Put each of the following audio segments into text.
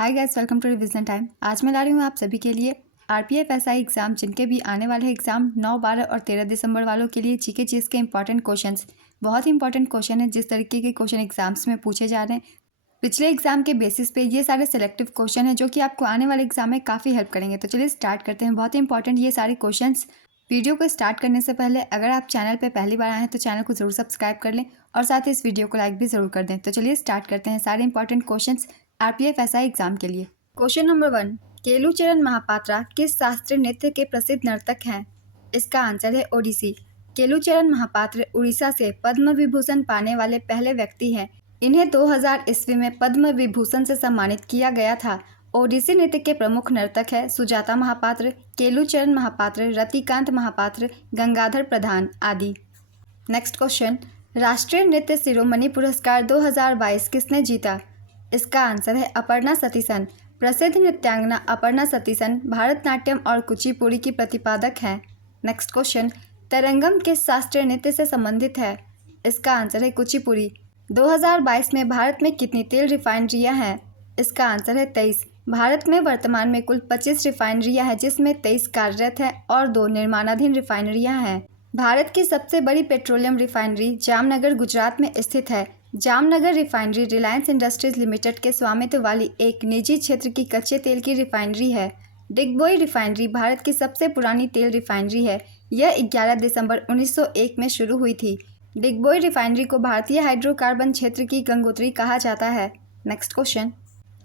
Hi guys, welcome to revision time. आज मैं ला रही हूँ आप सभी के लिए आरपीएफ एसआई एग्जाम, जिनके भी आने वाले हैं एग्जाम 9, 12 और 13 दिसंबर वालों के लिए जीके चीज़ के इंपॉर्टेंट क्वेश्चंस। बहुत ही इंपॉर्टेंट क्वेश्चन है। जिस तरीके के क्वेश्चन एग्जाम्स में पूछे जा रहे हैं पिछले एग्जाम के बेसिस पे, ये सारे सिलेक्टिव क्वेश्चन हैं जो कि आपको आने वाले एग्जाम में काफ़ी हेल्प करेंगे। तो चलिए स्टार्ट करते हैं। बहुत ही इंपॉर्टेंट ये सारे क्वेश्चन। वीडियो को स्टार्ट करने से पहले अगर आप चैनल पर पहली बार आए हैं तो चैनल को जरूर सब्सक्राइब कर लें और साथ ही इस वीडियो को लाइक भी जरूर कर दें। तो चलिए स्टार्ट करते हैं सारे important question RPF SI exam के लिए। क्वेश्चन नंबर 1, केलुचरण महापात्रा किस शास्त्रीय नृत्य के प्रसिद्ध नर्तक हैं? इसका आंसर है ओडिसी। केलुचरण महापात्र उड़ीसा से पद्म विभूषण पाने वाले पहले व्यक्ति हैं। इन्हें 2000 ईस्वी में पद्म विभूषण से सम्मानित किया गया था। ओडिसी नृत्य के प्रमुख नर्तक है सुजाता महापात्र, केलुचरण महापात्र, रतिकांत महापात्र, गंगाधर प्रधान आदि। नेक्स्ट क्वेश्चन, राष्ट्रीय नृत्य शिरोमणि पुरस्कार 2022 किसने जीता? इसका आंसर है अपर्णा सतीसन। प्रसिद्ध नृत्यांगना अपर्णा सतीसन भारतनाट्यम और कुचिपुड़ी की प्रतिपादक हैं। नेक्स्ट क्वेश्चन, तरंगम किस शास्त्रीय नृत्य से संबंधित है? इसका आंसर है कुचिपुड़ी। 2022 में भारत में कितनी तेल रिफाइनरियां हैं? इसका आंसर है 23। भारत में वर्तमान में कुल 25 रिफाइनरियां हैं, जिसमें 23 कार्यरत हैं और 2 निर्माणाधीन रिफाइनरियां हैं। भारत की सबसे बड़ी पेट्रोलियम रिफाइनरी जामनगर गुजरात में स्थित है। Jamnagar refinery Reliance industries limited के स्वामित्व वाली एक निजी क्षेत्र की कच्चे तेल की रिफाइनरी है। डिगबोई रिफाइनरी भारत की सबसे पुरानी तेल रिफाइनरी है। यह 11 दिसंबर 1901 में शुरू हुई थी। डिगबोई रिफाइनरी को भारतीय हाइड्रोकार्बन क्षेत्र की गंगोत्री कहा जाता है। नेक्स्ट क्वेश्चन,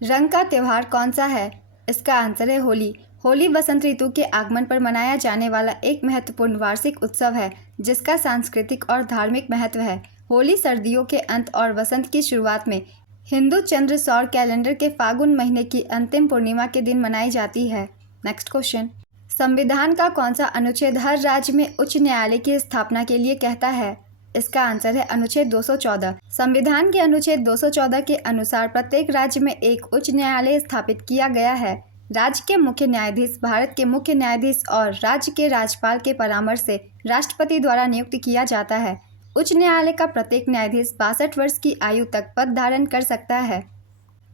रंग का त्यौहार कौन सा है? इसका आंसर है होली। होली वसंत ऋतु के आगमन पर मनाया जाने वाला एक महत्वपूर्ण वार्षिक उत्सव है, जिसका सांस्कृतिक और धार्मिक महत्व है। होली सर्दियों के अंत और वसंत की शुरुआत में हिंदू चंद्र सौर कैलेंडर के फागुन महीने की अंतिम पूर्णिमा के दिन मनाई जाती है। नेक्स्ट क्वेश्चन, संविधान का कौन सा अनुच्छेद हर राज्य में उच्च न्यायालय की स्थापना के लिए कहता है? इसका आंसर है अनुच्छेद 214। संविधान के अनुच्छेद 214 के अनुसार प्रत्येक राज्य में एक उच्च न्यायालय स्थापित किया गया है। राज्य के मुख्य न्यायाधीश भारत के मुख्य न्यायाधीश और राज्य के राज्यपाल के परामर्श से राष्ट्रपति द्वारा नियुक्त किया जाता है। उच्च न्यायालय का प्रत्येक न्यायाधीश 62 वर्ष की आयु तक पद धारण कर सकता है।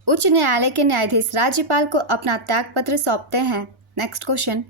उच्च न्यायालय के न्यायाधीश राज्यपाल को अपना त्यागपत्र सौंपते हैं। Next question,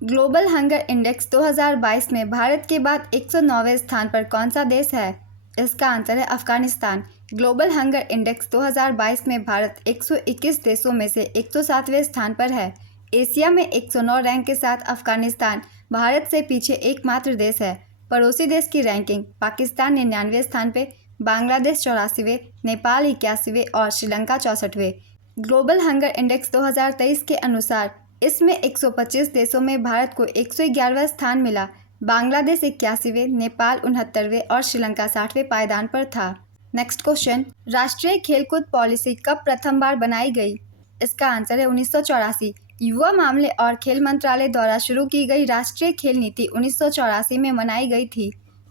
global hunger index 2022 में भारत के बाद 109वें स्थान पर कौन सा देश है? इसका आंसर है अफगानिस्तान। ग्लोबल हंगर इंडेक्स 2022 में भारत 121 देशों में से 107वें स्थान पर है। एशिया में 109 रैंक के साथ अफगानिस्तान भारत से पीछे एकमात्र देश है। पड़ोसी देश की रैंकिंग, पाकिस्तान 99वें स्थान पे, बांग्लादेश 84वें, नेपाल 81वें और श्रीलंका 64वें। ग्लोबल हंगर इंडेक्स 2023 के अनुसार इसमें 125 देशों में भारत को 111वां स्थान मिला। बांग्लादेश 81वें, नेपाल 69वें और श्रीलंका 60वें पायदान पर था। नेक्स्ट क्वेश्चन, राष्ट्रीय खेलकूद पॉलिसी कब प्रथम बार बनाई गई? इसका आंसर है 1984। युवा मामले और खेल मंत्रालय द्वारा शुरू की गई राष्ट्रीय खेल नीति 1984 में बनाई गई थी।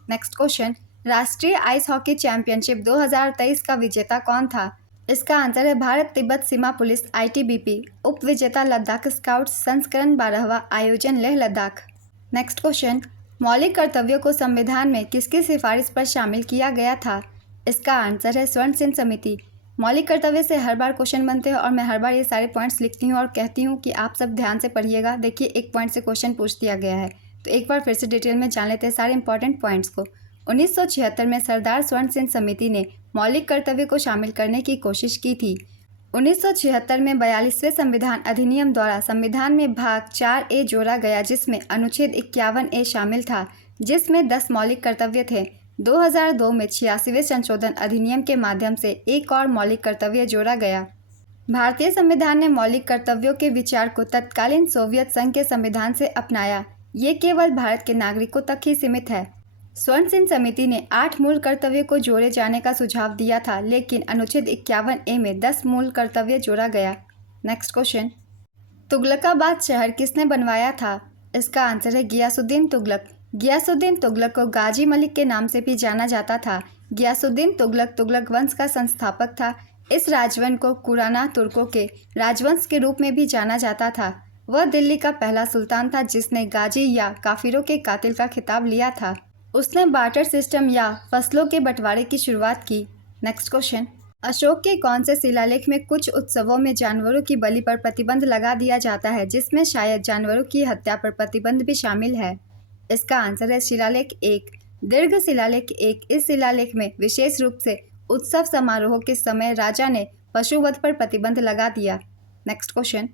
नेक्स्ट क्वेश्चन, राष्ट्रीय आइस हॉकी चैंपियनशिप 2023 का विजेता कौन था? इसका आंसर है भारत तिब्बत सीमा पुलिस ITBP। उप विजेता लद्दाख स्काउट्स संस्करण 12वां, आयोजन लेह लद्दाख। नेक्स्ट क्वेश्चन, मौलिक कर्तव्यों को संविधान में किसकी सिफारिश पर शामिल किया गया था? इसका आंसर है स्वर्ण सिंह समिति। मौलिक कर्तव्य से हर बार क्वेश्चन बनते हैं और मैं हर बार ये सारे पॉइंट्स लिखती हूँ और कहती हूँ कि आप सब ध्यान से पढ़िएगा। देखिए, एक पॉइंट से क्वेश्चन पूछ दिया गया है, तो एक बार फिर से डिटेल में जान लेते हैं सारे इंपॉर्टेंट पॉइंट्स को। 1976 में सरदार स्वर्ण सिंह समिति ने मौलिक कर्तव्य को शामिल करने की कोशिश की थी। 1976 में 42वें संविधान अधिनियम द्वारा संविधान में भाग 4A जोड़ा गया, जिसमें अनुच्छेद 51A शामिल था, जिसमें 10 मौलिक कर्तव्य थे। 2002 में 86वें संशोधन अधिनियम के माध्यम से एक और मौलिक कर्तव्य जोड़ा गया। भारतीय संविधान ने मौलिक कर्तव्यों के विचार को तत्कालीन सोवियत संघ के संविधान से अपनाया। ये केवल भारत के नागरिकों तक ही सीमित है। स्वर्ण सिंह समिति ने 8 मूल कर्तव्यों को जोड़े जाने का सुझाव दिया था, लेकिन अनुच्छेद 51A में 10 मूल कर्तव्य जोड़ा गया। नेक्स्ट क्वेश्चन, तुगलकाबाद शहर किसने बनवाया था? इसका आंसर है गियासुद्दीन तुगलक। गियासुद्दीन तुगलक को गाजी मलिक के नाम से भी जाना जाता था। गियासुद्दीन तुगलक तुगलक वंश का संस्थापक था। इस राजवंश को कुराना तुर्कों के राजवंश के रूप में भी जाना जाता था। वह दिल्ली का पहला सुल्तान था जिसने गाजी या काफिरों के कातिल का खिताब लिया था। उसने बार्टर सिस्टम या फसलों के बंटवारे की शुरुआत की। नेक्स्ट क्वेश्चन, अशोक के कौन से शिलालेख में कुछ उत्सवों में जानवरों की बलि पर प्रतिबंध लगा दिया जाता है, जिसमें शायद जानवरों की हत्या पर प्रतिबंध भी शामिल है? इसका आंसर है शिलालेख 1। दीर्घ शिलालेख 1। इस शिलालेख में विशेष रूप से उत्सव समारोह के समय राजा ने पशुवध पर प्रतिबंध लगा दिया। Next question.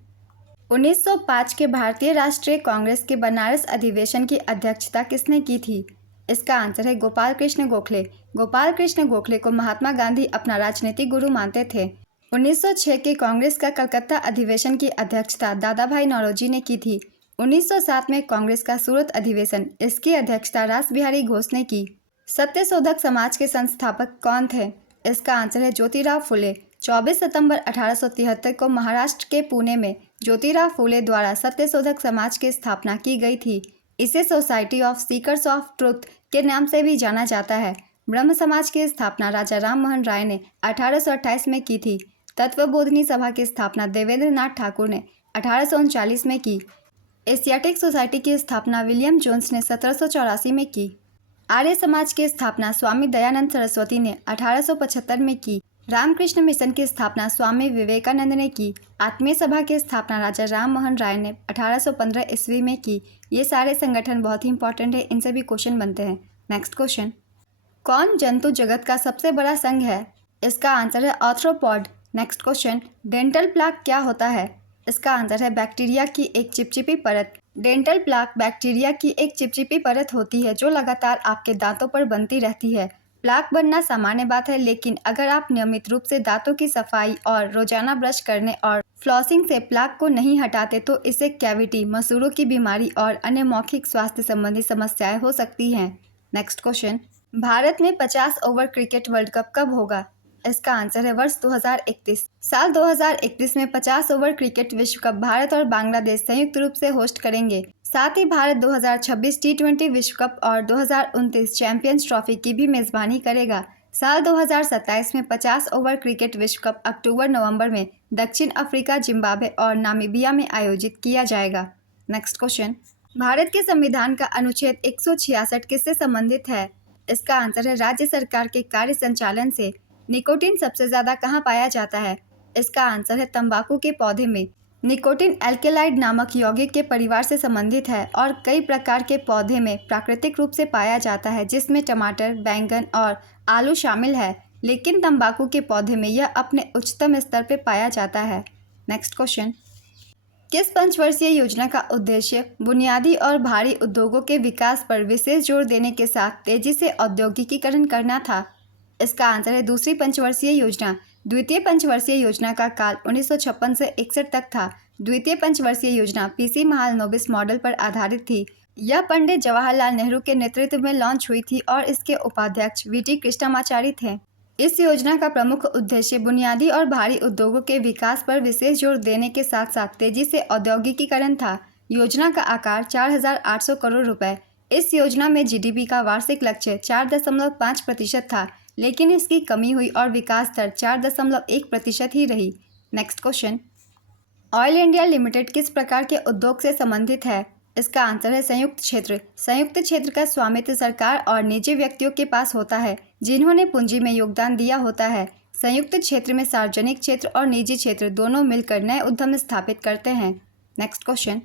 1905 के भारतीय राष्ट्रीय कांग्रेस के बनारस अधिवेशन की अध्यक्षता किसने की थी? इसका आंसर है गोपाल कृष्ण गोखले। गोपाल कृष्ण गोखले को महात्मा गांधी अपना राजनीतिक गुरु मानते थे। 1906 के कांग्रेस का कलकत्ता अधिवेशन की अध्यक्षता दादा भाई नौरोजी ने की थी। 1907 में कांग्रेस का सूरत अधिवेशन, इसकी अध्यक्षता रास बिहारी घोष ने की। सत्यशोधक समाज के संस्थापक कौन थे? इसका आंसर है ज्योतिराव फुले। 24 सितंबर 1873 को महाराष्ट्र के पुणे में ज्योतिराव फुले द्वारा सत्यशोधक समाज की स्थापना की गई थी। इसे society of seekers of truth के नाम से भी जाना जाता है। ब्रह्म समाज की स्थापना राजा राम मोहन राय ने 1828 में की थी। तत्वबोधिनी सभा की स्थापना देवेंद्र नाथ ठाकुर ने 1839 में की। एशियाटिक सोसाइटी की स्थापना विलियम जोन्स ने 1784 में की। आर्य समाज की स्थापना स्वामी दयानंद सरस्वती ने 1875 में की। रामकृष्ण मिशन की स्थापना स्वामी विवेकानंद ने की। आत्मीय सभा की स्थापना राजा राम मोहन राय ने 1815 ईस्वी में की। ये सारे संगठन बहुत ही इंपॉर्टेंट है, इनसे भी क्वेश्चन बनते हैं। Next question. कौन जंतु जगत का सबसे बड़ा संघ है? इसका आंसर है arthropod. Next question. Dental plaque क्या होता है? इसका आंसर है बैक्टीरिया की एक चिपचिपी परत। डेंटल प्लाक बैक्टीरिया की एक चिपचिपी परत होती है जो लगातार आपके दांतों पर बनती रहती है। प्लाक बनना सामान्य बात है, लेकिन अगर आप नियमित रूप से दांतों की सफाई और रोजाना ब्रश करने और फ्लॉसिंग से प्लाक को नहीं हटाते तो इससे कैविटी, मसूड़ों की बीमारी और अन्य मौखिक स्वास्थ्य संबंधी समस्याएं हो सकती हैं। Next question. भारत में 50 ओवर क्रिकेट वर्ल्ड कप कब होगा? इसका आंसर है वर्ष 2031। साल 2031 में 50 ओवर क्रिकेट विश्व कप भारत और बांग्लादेश संयुक्त रूप से होस्ट करेंगे। साथ ही भारत 2026 टी20 विश्व कप और 2029 चैंपियंस ट्रॉफी की भी मेजबानी करेगा। साल 2027 में 50 ओवर क्रिकेट विश्व कप अक्टूबर-नवंबर में दक्षिण अफ्रीका, जिम्बाब्वे और नामीबिया में आयोजित किया जाएगा। Next question. भारत के संविधान का अनुच्छेद 166 किससे संबंधित है? इसका आंसर है राज्य सरकार के कार्य संचालन से। निकोटीन सबसे ज्यादा कहाँ पाया जाता है? इसका आंसर है तंबाकू के पौधे में। निकोटीन एल्केलाइड नामक यौगिक के परिवार से संबंधित है और कई प्रकार के पौधे में प्राकृतिक रूप से पाया जाता है, जिसमें टमाटर, बैंगन और आलू शामिल है, लेकिन तंबाकू के पौधे में यह अपने उच्चतम स्तर पर पाया जाता है। Next question. किस पंचवर्षीय योजना का उद्देश्य बुनियादी और भारी उद्योगों के विकास पर विशेष जोर देने के साथ तेजी से औद्योगिकीकरण करना था? इसका आंसर है दूसरी पंचवर्षीय योजना। द्वितीय पंचवर्षीय योजना का काल 1956 से 61 तक था। द्वितीय पंचवर्षीय योजना पीसी महालनोबिस मॉडल पर आधारित थी। यह पंडित जवाहरलाल नेहरू के नेतृत्व में लॉन्च हुई थी और इसके उपाध्यक्ष वीटी कृष्णमाचारी थे। इस योजना का प्रमुख उद्देश्य बुनियादी और भारी उद्योगों के विकास पर विशेष जोर देने के साथ साथ तेजी से औद्योगिकीकरण था। योजना का आकार 4,800 करोड़ रुपए। इस योजना में जीडीपी का वार्षिक लक्ष्य 4.5% था, लेकिन इसकी कमी हुई और विकास दर 4.1% ही रही। Next question. Oil India limited किस प्रकार के उद्योग से संबंधित है? इसका आंसर है संयुक्त क्षेत्र। संयुक्त क्षेत्र का स्वामित्व सरकार और निजी व्यक्तियों के पास होता है, जिन्होंने पूंजी में योगदान दिया होता है। संयुक्त क्षेत्र में सार्वजनिक क्षेत्र और निजी क्षेत्र दोनों मिलकर नए उद्यम स्थापित करते हैं। Next question.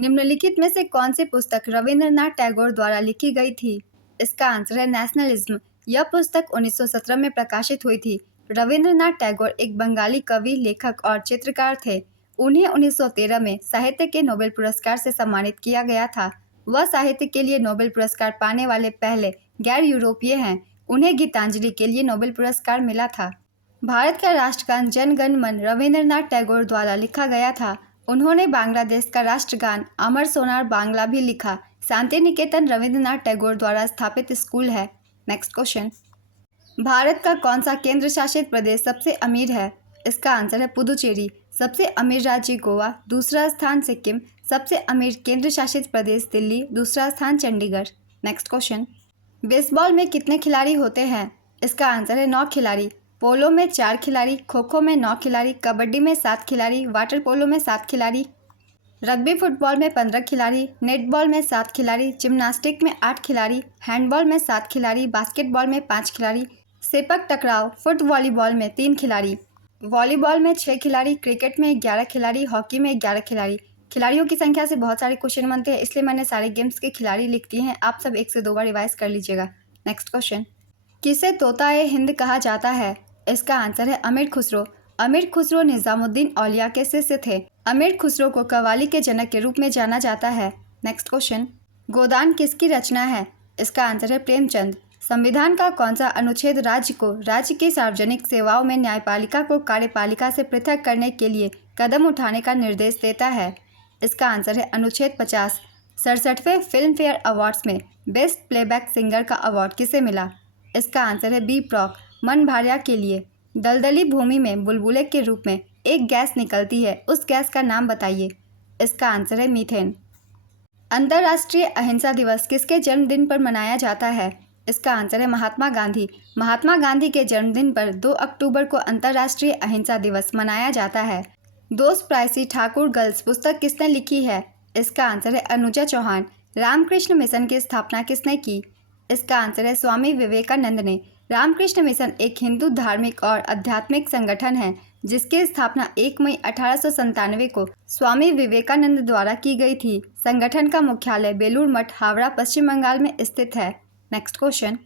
निम्नलिखित में से कौन सी पुस्तक रविंद्रनाथ टैगोर द्वारा लिखी गई थी? इसका आंसर है नेशनलिज्म। यह पुस्तक 1917 में प्रकाशित हुई थी। रविंद्रनाथ टैगोर एक बंगाली कवि, लेखक और चित्रकार थे। उन्हें 1913 में साहित्य के नोबेल पुरस्कार से सम्मानित किया गया था। वह साहित्य के लिए नोबेल पुरस्कार पाने वाले पहले गैर यूरोपीय हैं। उन्हें गीतांजलि के लिए नोबेल पुरस्कार मिला था। भारत का राष्ट्रगान जन गण मन रविंद्रनाथ टैगोर द्वारा लिखा गया था। उन्होंने बांग्लादेश का राष्ट्रगान अमर सोनार बांग्ला भी लिखा। शांति निकेतन रविंद्रनाथ टैगोर द्वारा स्थापित स्कूल है। Next question. भारत का कौन सा केंद्र शासित प्रदेश सबसे अमीर है? इसका आंसर है पुदुचेरी। सबसे अमीर राज्य गोवा, दूसरा स्थान सिक्किम। सबसे अमीर केंद्र शासित प्रदेश दिल्ली, दूसरा स्थान चंडीगढ़। Next question. बेसबॉल में कितने खिलाड़ी होते हैं? इसका आंसर है 9 खिलाड़ी। पोलो में 4 खिलाड़ी, खो खो में 9 खिलाड़ी, कबड्डी में 7 खिलाड़ी, वाटर पोलो में 7 खिलाड़ी, रग्बी फुटबॉल में 15 खिलाड़ी, नेटबॉल में 7 खिलाड़ी, जिम्नास्टिक में 8 खिलाड़ी, हैंडबॉल में 7 खिलाड़ी, बास्केटबॉल में 5 खिलाड़ी, सेपक टकराव फुट वॉलीबॉल में 3 खिलाड़ी, वॉलीबॉल में 6 खिलाड़ी, क्रिकेट में 11 खिलाड़ी, हॉकी में 11 खिलाड़ी। खिलाड़ियों की संख्या से बहुत सारे क्वेश्चन बनते हैं, इसलिए मैंने सारे गेम्स के खिलाड़ी लिख दिए हैं। आप सब 1 से 2 बार रिवाइज कर लीजिएगा। नेक्स्ट क्वेश्चन, किसे तोता-ए हिंद कहा जाता है? इसका आंसर है अमीर खुसरो। अमीर खुसरो निजामुद्दीन औलिया के शिष्य थे। अमीर खुसरो को कव्वाली के जनक के रूप में जाना जाता है। नेक्स्ट क्वेश्चन, गोदान किसकी रचना है? इसका आंसर है प्रेमचंद। संविधान का कौन सा अनुच्छेद राज्य की सार्वजनिक सेवाओं में न्यायपालिका को कार्यपालिका से पृथक करने के लिए कदम उठाने का निर्देश देता है? इसका आंसर है अनुच्छेद 50। 67वें फिल्म फेयर अवार्ड्स में बेस्ट प्लेबैक सिंगर का अवार्ड किसे मिला? इसका आंसर है बी प्रॉक, मन भार्या के लिए। दलदली भूमि में बुलबुले के रूप में एक गैस निकलती है, उस गैस का नाम बताइए। इसका आंसर है मीथेन। अंतर्राष्ट्रीय अहिंसा दिवस किसके जन्मदिन पर मनाया जाता है? इसका आंसर है महात्मा गांधी। महात्मा गांधी के जन्मदिन पर 2 अक्टूबर को अंतर्राष्ट्रीय अहिंसा दिवस मनाया जाता है। दोस्त प्राइसी ठाकुर गर्ल्स पुस्तक किसने लिखी है? इसका आंसर है अनुजा चौहान। रामकृष्ण मिशन की स्थापना किसने की? इसका आंसर है स्वामी विवेकानंद ने। रामकृष्ण मिशन एक हिंदू धार्मिक और आध्यात्मिक संगठन है जिसकी स्थापना 1 मई 1897 को स्वामी विवेकानंद द्वारा की गई थी। संगठन का मुख्यालय बेलूर मठ, हावड़ा, पश्चिम बंगाल में स्थित है। नेक्स्ट क्वेश्चन,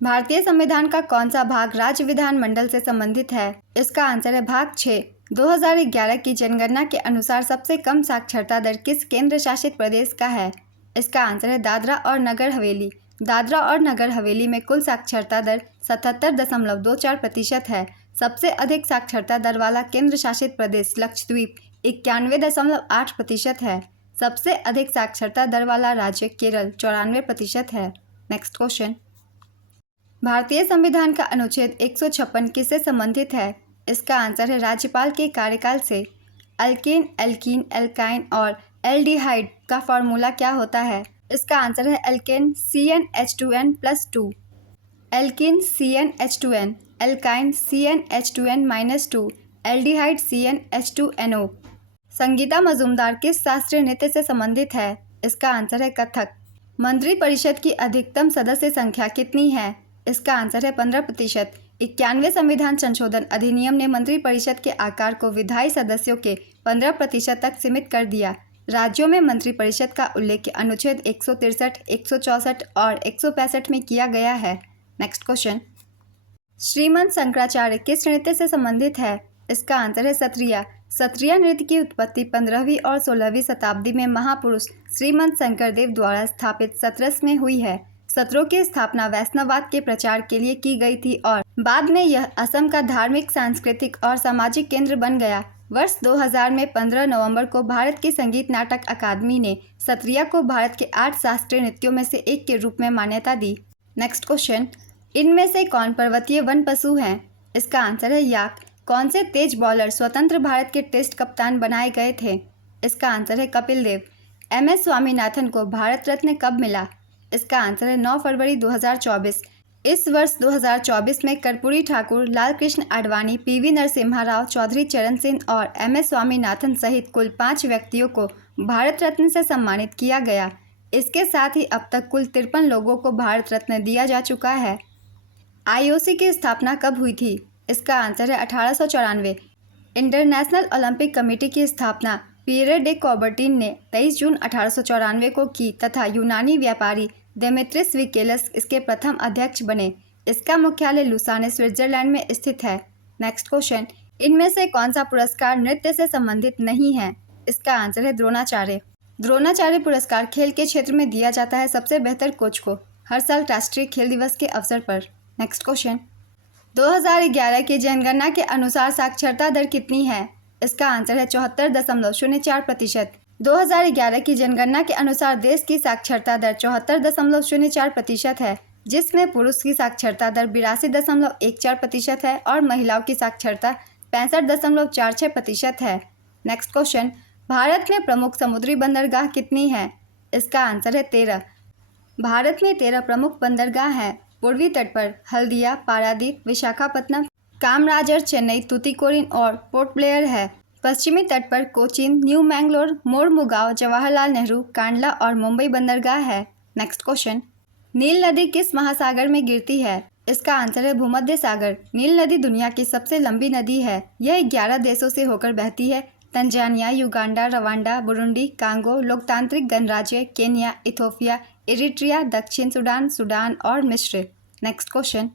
भारतीय संविधान का कौन सा भाग राज्य विधानमंडल से संबंधित है? इसका आंसर है भाग 6। 2011 की जनगणना के अनुसार सबसे कम साक्षरता दर किस केंद्र शासित प्रदेश का है? इसका आंसर है दादरा और नगर हवेली। दादरा और नगर हवेली में कुल साक्षरता दर 77.24% है। सबसे अधिक साक्षरता दर वाला केंद्र शासित प्रदेश लक्षद्वीप 91.8% है। सबसे अधिक साक्षरता दर वाला राज्य केरल 94% है। नेक्स्ट क्वेश्चन, भारतीय संविधान का अनुच्छेद 156 किससे संबंधित है? इसका आंसर है राज्यपाल के कार्यकाल से। अल्केन, एल्कीन, एल्काइन और एल्डिहाइड का फॉर्मूला क्या होता है? इसका आंसर है alkane CnH2n+2, alkene CnH2n, alkyne CnH2n-2, aldehyde CnH2NO। Sangeeta Majumdar किस शास्त्रीय नृत्य से संबंधित है? इसका आंसर है कथक। मंत्रिपरिषद की अधिकतम सदस्य संख्या कितनी है? इसका आंसर है 15%। 91वें संविधान संशोधन अधिनियम ने मंत्रिपरिषद के आकार को विधायी सदस्यों के 15% तक सीमित कर दिया। राज्यों में मंत्रिपरिषद का उल्लेख अनुच्छेद 163, 164 और 165 में किया गया है। नेक्स्ट क्वेश्चन, श्रीमंत शंकराचार्य किस नृत्य से संबंधित है? इसका आंसर है सत्रिया। सत्रिया नृत्य की उत्पत्ति 15वीं और 16वीं शताब्दी में महापुरुष श्रीमंत शंकरदेव द्वारा स्थापित सत्रस में हुई है। सत्रों की स्थापना वैष्णववाद के प्रचार के लिए की गई थी और बाद में यह असम का धार्मिक, सांस्कृतिक और सामाजिक केंद्र बन गया। वर्ष 2000 में 15 नवंबर को भारत की संगीत नाटक अकादमी ने सत्रिया को भारत के 8 शास्त्रीय नृत्यों में से एक के रूप में मान्यता दी। नेक्स्ट क्वेश्चन, इनमें से कौन पर्वतीय वन पशु हैं? इसका आंसर है याक। कौन से तेज बॉलर स्वतंत्र भारत के टेस्ट कप्तान बनाए गए थे? इसका आंसर है कपिल देव। MS स्वामीनाथन को भारत रत्न कब मिला? इसका आंसर है 9 फरवरी 2024। इस वर्ष 2024 में कर्पूरी ठाकुर, लाल कृष्ण आडवाणी, PV नरसिम्हा राव, चौधरी चरण सिंह और MS स्वामीनाथन सहित कुल 5 व्यक्तियों को भारत रत्न से सम्मानित किया गया। इसके साथ ही अब तक कुल 53 लोगों को भारत रत्न दिया जा चुका है। IOC की स्थापना कब हुई थी? इसका आंसर है 1894। इंटरनेशनल ओलंपिक कमेटी की स्थापना पियरे डे कॉबर्टिन ने 23 जून 1894 को की तथा यूनानी व्यापारी देमेत्रियस विकेलस इसके प्रथम अध्यक्ष बने। इसका मुख्यालय लुसाने, स्विट्जरलैंड में स्थित है। नेक्स्ट क्वेश्चन, इनमें से कौन सा पुरस्कार नृत्य से संबंधित नहीं है? इसका आंसर है द्रोणाचार्य। द्रोणाचार्य पुरस्कार खेल के क्षेत्र में दिया जाता है सबसे बेहतर कोच को हर साल राष्ट्रीय खेल दिवस के अवसर पर। नेक्स्ट क्वेश्चन, 2011 की जनगणना के अनुसार साक्षरता दर कितनी है? इसका आंसर है 74.04%। 2011 की जनगणना के अनुसार देश की साक्षरता दर 74.04% है, जिसमें पुरुष की साक्षरता दर 82.14% है और महिलाओं की साक्षरता 65.46% है। नेक्स्ट क्वेश्चन, भारत में प्रमुख समुद्री बंदरगाह कितनी है? इसका आंसर है 13। भारत में 13 प्रमुख बंदरगाह हैं। पूर्वी तट पर हल्दिया, पारादीप, विशाखापत्तनम, कामराजर, चेन्नई, तूतीकोरिन और पोर्ट ब्लेयर है। पश्चिमी तट पर कोचीन, न्यू मैंगलोर, मोरमुगांव, जवाहरलाल नेहरू, कांडला और मुंबई बंदरगाह है। नेक्स्ट क्वेश्चन, नील नदी किस महासागर में गिरती है? इसका आंसर है भूमध्य सागर। नील नदी दुनिया की सबसे लंबी नदी है। यह 11 देशों से होकर बहती है। Tanzania, Uganda, Rwanda, Burundi, Congo, लोकतांत्रिक गणराज्य, केन्या, इथोपिया, इरिट्रिया, दक्षिण सूडान, सूडान और मिस्र। नेक्स्ट क्वेश्चन,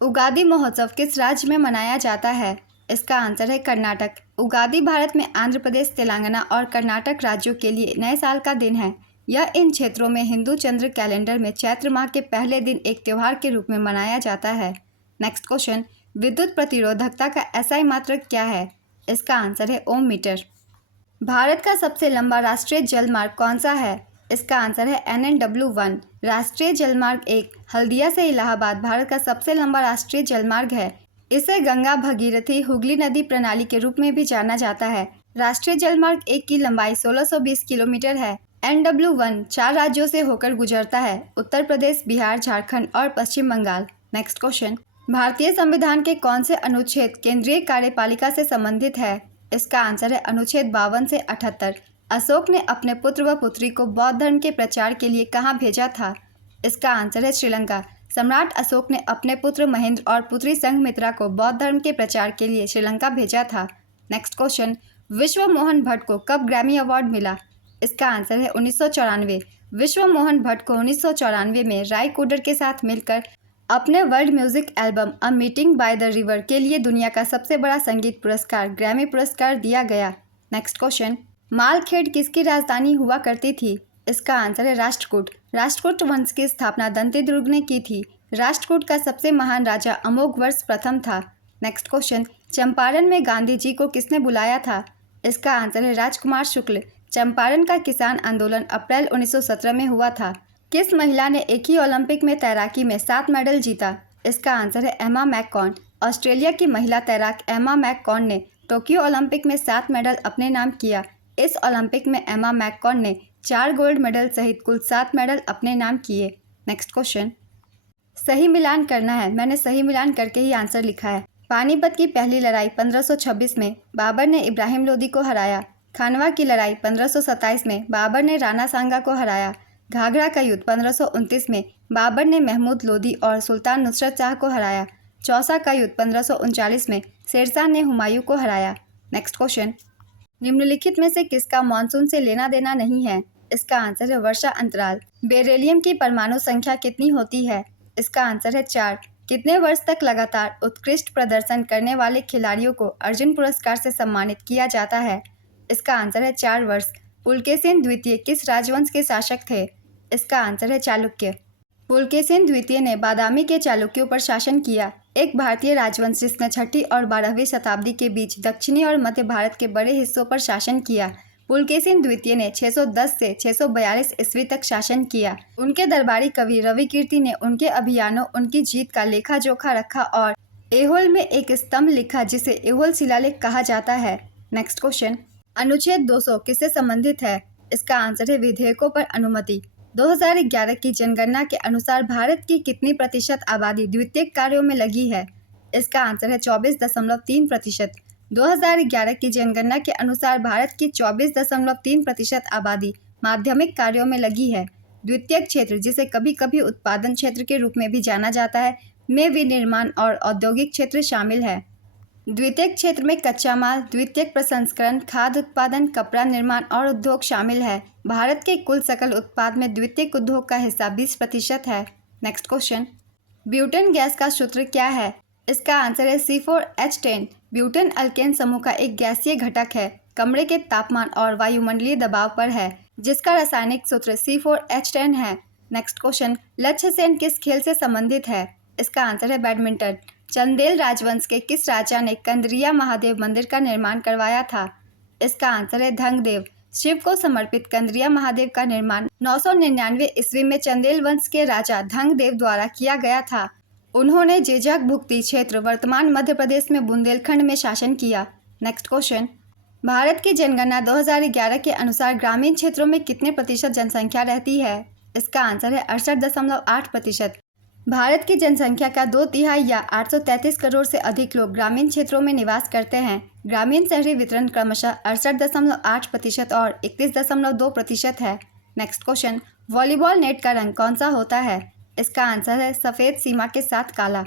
उगादि महोत्सव किस राज्य में मनाया जाता है? इसका आंसर है कर्नाटक। उगादि भारत में आंध्र प्रदेश, तेलंगाना और कर्नाटक राज्यों के लिए नए साल का दिन है। यह इन क्षेत्रों में हिंदू चंद्र कैलेंडर में चैत्र माह के पहले दिन एक त्योहार के रूप में मनाया जाता है। नेक्स्ट क्वेश्चन, विद्युत प्रतिरोधकता का एसआई मात्रक क्या है? इसका आंसर है ओम मीटर। भारत का सबसे लंबा राष्ट्रीय जलमार्ग कौन सा है? इसका आंसर है NNW1। राष्ट्रीय जलमार्ग 1 हल्दिया से इलाहाबाद भारत का सबसे लंबा राष्ट्रीय जलमार्ग है। इसे गंगा भगीरथी हुगली नदी प्रणाली के रूप में भी जाना जाता है। राष्ट्रीय जलमार्ग 1 की लंबाई 1620 किलोमीटर है। NW1 4 राज्यों से होकर गुजरता है, उत्तर प्रदेश, बिहार, झारखंड और पश्चिम बंगाल। नेक्स्ट क्वेश्चन, भारतीय संविधान के कौन से अनुच्छेद केंद्रीय कार्यपालिका से संबंधित है? इसका आंसर है अनुच्छेद 52 से 78। अशोक ने अपने पुत्र व पुत्री को बौद्ध धर्म के प्रचार के लिए कहाँ भेजा था? इसका आंसर है श्रीलंका। सम्राट अशोक ने अपने पुत्र महेंद्र और पुत्री संघमित्रा को बौद्ध धर्म के प्रचार के लिए श्रीलंका भेजा था। नेक्स्ट क्वेश्चन, विश्व मोहन भट्ट को कब ग्रैमी अवार्ड मिला? इसका आंसर है 1994। विश्व मोहन भट्ट को 1994 में राय कुडर के साथ मिलकर अपने world music album a meeting by the river के लिए दुनिया का सबसे बड़ा संगीत पुरस्कार ग्रैमी पुरस्कार दिया गया। नेक्स्ट क्वेश्चन, मालखेड़ किसकी राजधानी हुआ करती थी? इसका आंसर है राष्ट्रकूट। राष्ट्रकूट वंश की स्थापना दंतिदुर्ग ने की थी। राष्ट्रकूट का सबसे महान राजा अमोघवर्ष प्रथम था। नेक्स्ट क्वेश्चन, चंपारण में गांधी जी को किसने बुलाया था? इसका आंसर है राजकुमार शुक्ल। चंपारण का किसान आंदोलन अप्रैल 1917 में हुआ था। किस महिला ने एक ही ओलंपिक में तैराकी में 7 मेडल जीता? इसका आंसर है एमा मैककॉर्न। ऑस्ट्रेलिया की महिला तैराक एमा मैककॉर्न ने टोक्यो ओलंपिक में 7 मेडल अपने नाम किया। इस ओलंपिक में एमा मैककॉर्न ने 4 गोल्ड मेडल सहित कुल 7 मेडल अपने नाम किए। नेक्स्ट क्वेश्चन, सही मिलान करना है, मैंने सही मिलान करके ही आंसर लिखा है। पानीपत की पहली लड़ाई 1526 में बाबर ने इब्राहिम लोदी को हराया। खानवा की लड़ाई 1527 में बाबर ने राणा सांगा को हराया। घाघरा का युद्ध 1529 में बाबर ने महमूद लोदी और सुल्तान नुसरत शाह को हराया। चौसा का युद्ध 1539 में शेरशाह ने हुमायूं को हराया। नेक्स्ट क्वेश्चन, निम्नलिखित में से किसका मानसून से लेना देना नहीं है? इसका आंसर है वर्षा अंतराल। बेरिलियम की परमाणु संख्या कितनी होती है? इसका आंसर है 4। कितने वर्ष तक लगातार उत्कृष्ट प्रदर्शन करने वाले खिलाड़ियों को अर्जुन पुरस्कार से सम्मानित किया जाता है? इसका आंसर है 4 वर्ष। पुलकेशिन द्वितीय किस राजवंश के शासक थे? इसका आंसर है चालुक्य। पुलकेशिन द्वितीय ने बादामी के चालुक्यों पर शासन किया, एक भारतीय राजवंश जिसने 6ठी और 12वीं शताब्दी के बीच दक्षिणी और मध्य भारत के बड़े हिस्सों पर शासन किया। पुलकेशिन द्वितीय ने 610 से 642 ईस्वी तक शासन किया। उनके दरबारी कवि रवि कीर्ति ने उनके अभियानों, उनकी जीत का लेखा जोखा रखा और ऐहोल में एक स्तंभ लिखा जिसे ऐहोल शिलालेख कहा जाता है। नेक्स्ट क्वेश्चन, अनुच्छेद 200 किससे संबंधित है? इसका आंसर है विधेयकों पर अनुमति। 2011 की जनगणना के अनुसार भारत की कितनी प्रतिशत आबादी द्वितीयक कार्यों में लगी है? इसका आंसर है 24.3%। 2011 की जनगणना के अनुसार भारत की 24.3% आबादी माध्यमिक कार्यों में लगी है। द्वितीयक क्षेत्र, जिसे कभी कभी उत्पादन क्षेत्र के रूप में भी जाना जाता है, में विनिर्माण और औद्योगिक क्षेत्र शामिल है। द्वितीयक क्षेत्र में कच्चा माल, द्वितीयक प्रसंस्करण, खाद्य उत्पादन, कपड़ा निर्माण और उद्योग शामिल है। भारत के कुल सकल उत्पाद में द्वितीयक उद्योग का हिस्सा 20% है। नेक्स्ट क्वेश्चन, ब्यूटेन गैस का सूत्र क्या है? इसका आंसर है C4H10। ब्यूटेन अल्केन समूह का एक गैसीय घटक है, कमरे के तापमान और वायुमंडलीय दबाव पर है, जिसका रासायनिक सूत्र C4H10 है। नेक्स्ट क्वेश्चन, लक्ष्य सेन किस खेल से संबंधित है? इसका आंसर है बैडमिंटन। चंदेल राजवंश के किस राजा ने कंदरिया महादेव मंदिर का निर्माण करवाया था? इसका आंसर है धंगदेव। शिव को समर्पित कंदरिया महादेव का निर्माण 999 ईस्वी में चंदेल वंश के राजा धंगदेव द्वारा किया गया था। उन्होंने जेजक भुक्ति क्षेत्र वर्तमान मध्य प्रदेश में बुंदेलखंड में शासन किया। नेक्स्ट क्वेश्चन, भारत की जनगणना 2011 के अनुसार ग्रामीण क्षेत्रों में कितने प्रतिशत जनसंख्या रहती है? इसका आंसर है 68.8%। भारत की जनसंख्या का 2/3 या 833 करोड़ से अधिक लोग ग्रामीण क्षेत्रों में निवास करते हैं। ग्रामीण शहरी वितरण क्रमशः 68.8% और 31.2% है। नेक्स्ट क्वेश्चन, वॉलीबॉल नेट का रंग कौन सा होता है? इसका आंसर है सफ़ेद सीमा के साथ काला।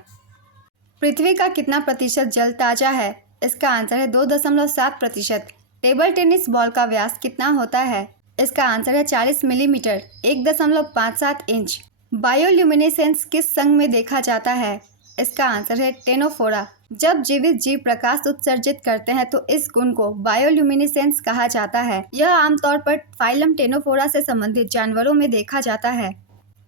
पृथ्वी का कितना प्रतिशत जल ताज़ा है? इसका आंसर है 2.7%। टेबल टेनिस बॉल का व्यास कितना होता है? इसका आंसर है 40 मिलीमीटर 1.57 इंच। बायोल्यूमिनेसेंस किस संघ में देखा जाता है? इसका आंसर है टेनोफोरा। जब जीवित जीव प्रकाश उत्सर्जित करते हैं तो इस गुण को बायोल्यूमिनेसेंस कहा जाता है। यह आमतौर पर फाइलम टेनोफोरा से संबंधित जानवरों में देखा जाता है।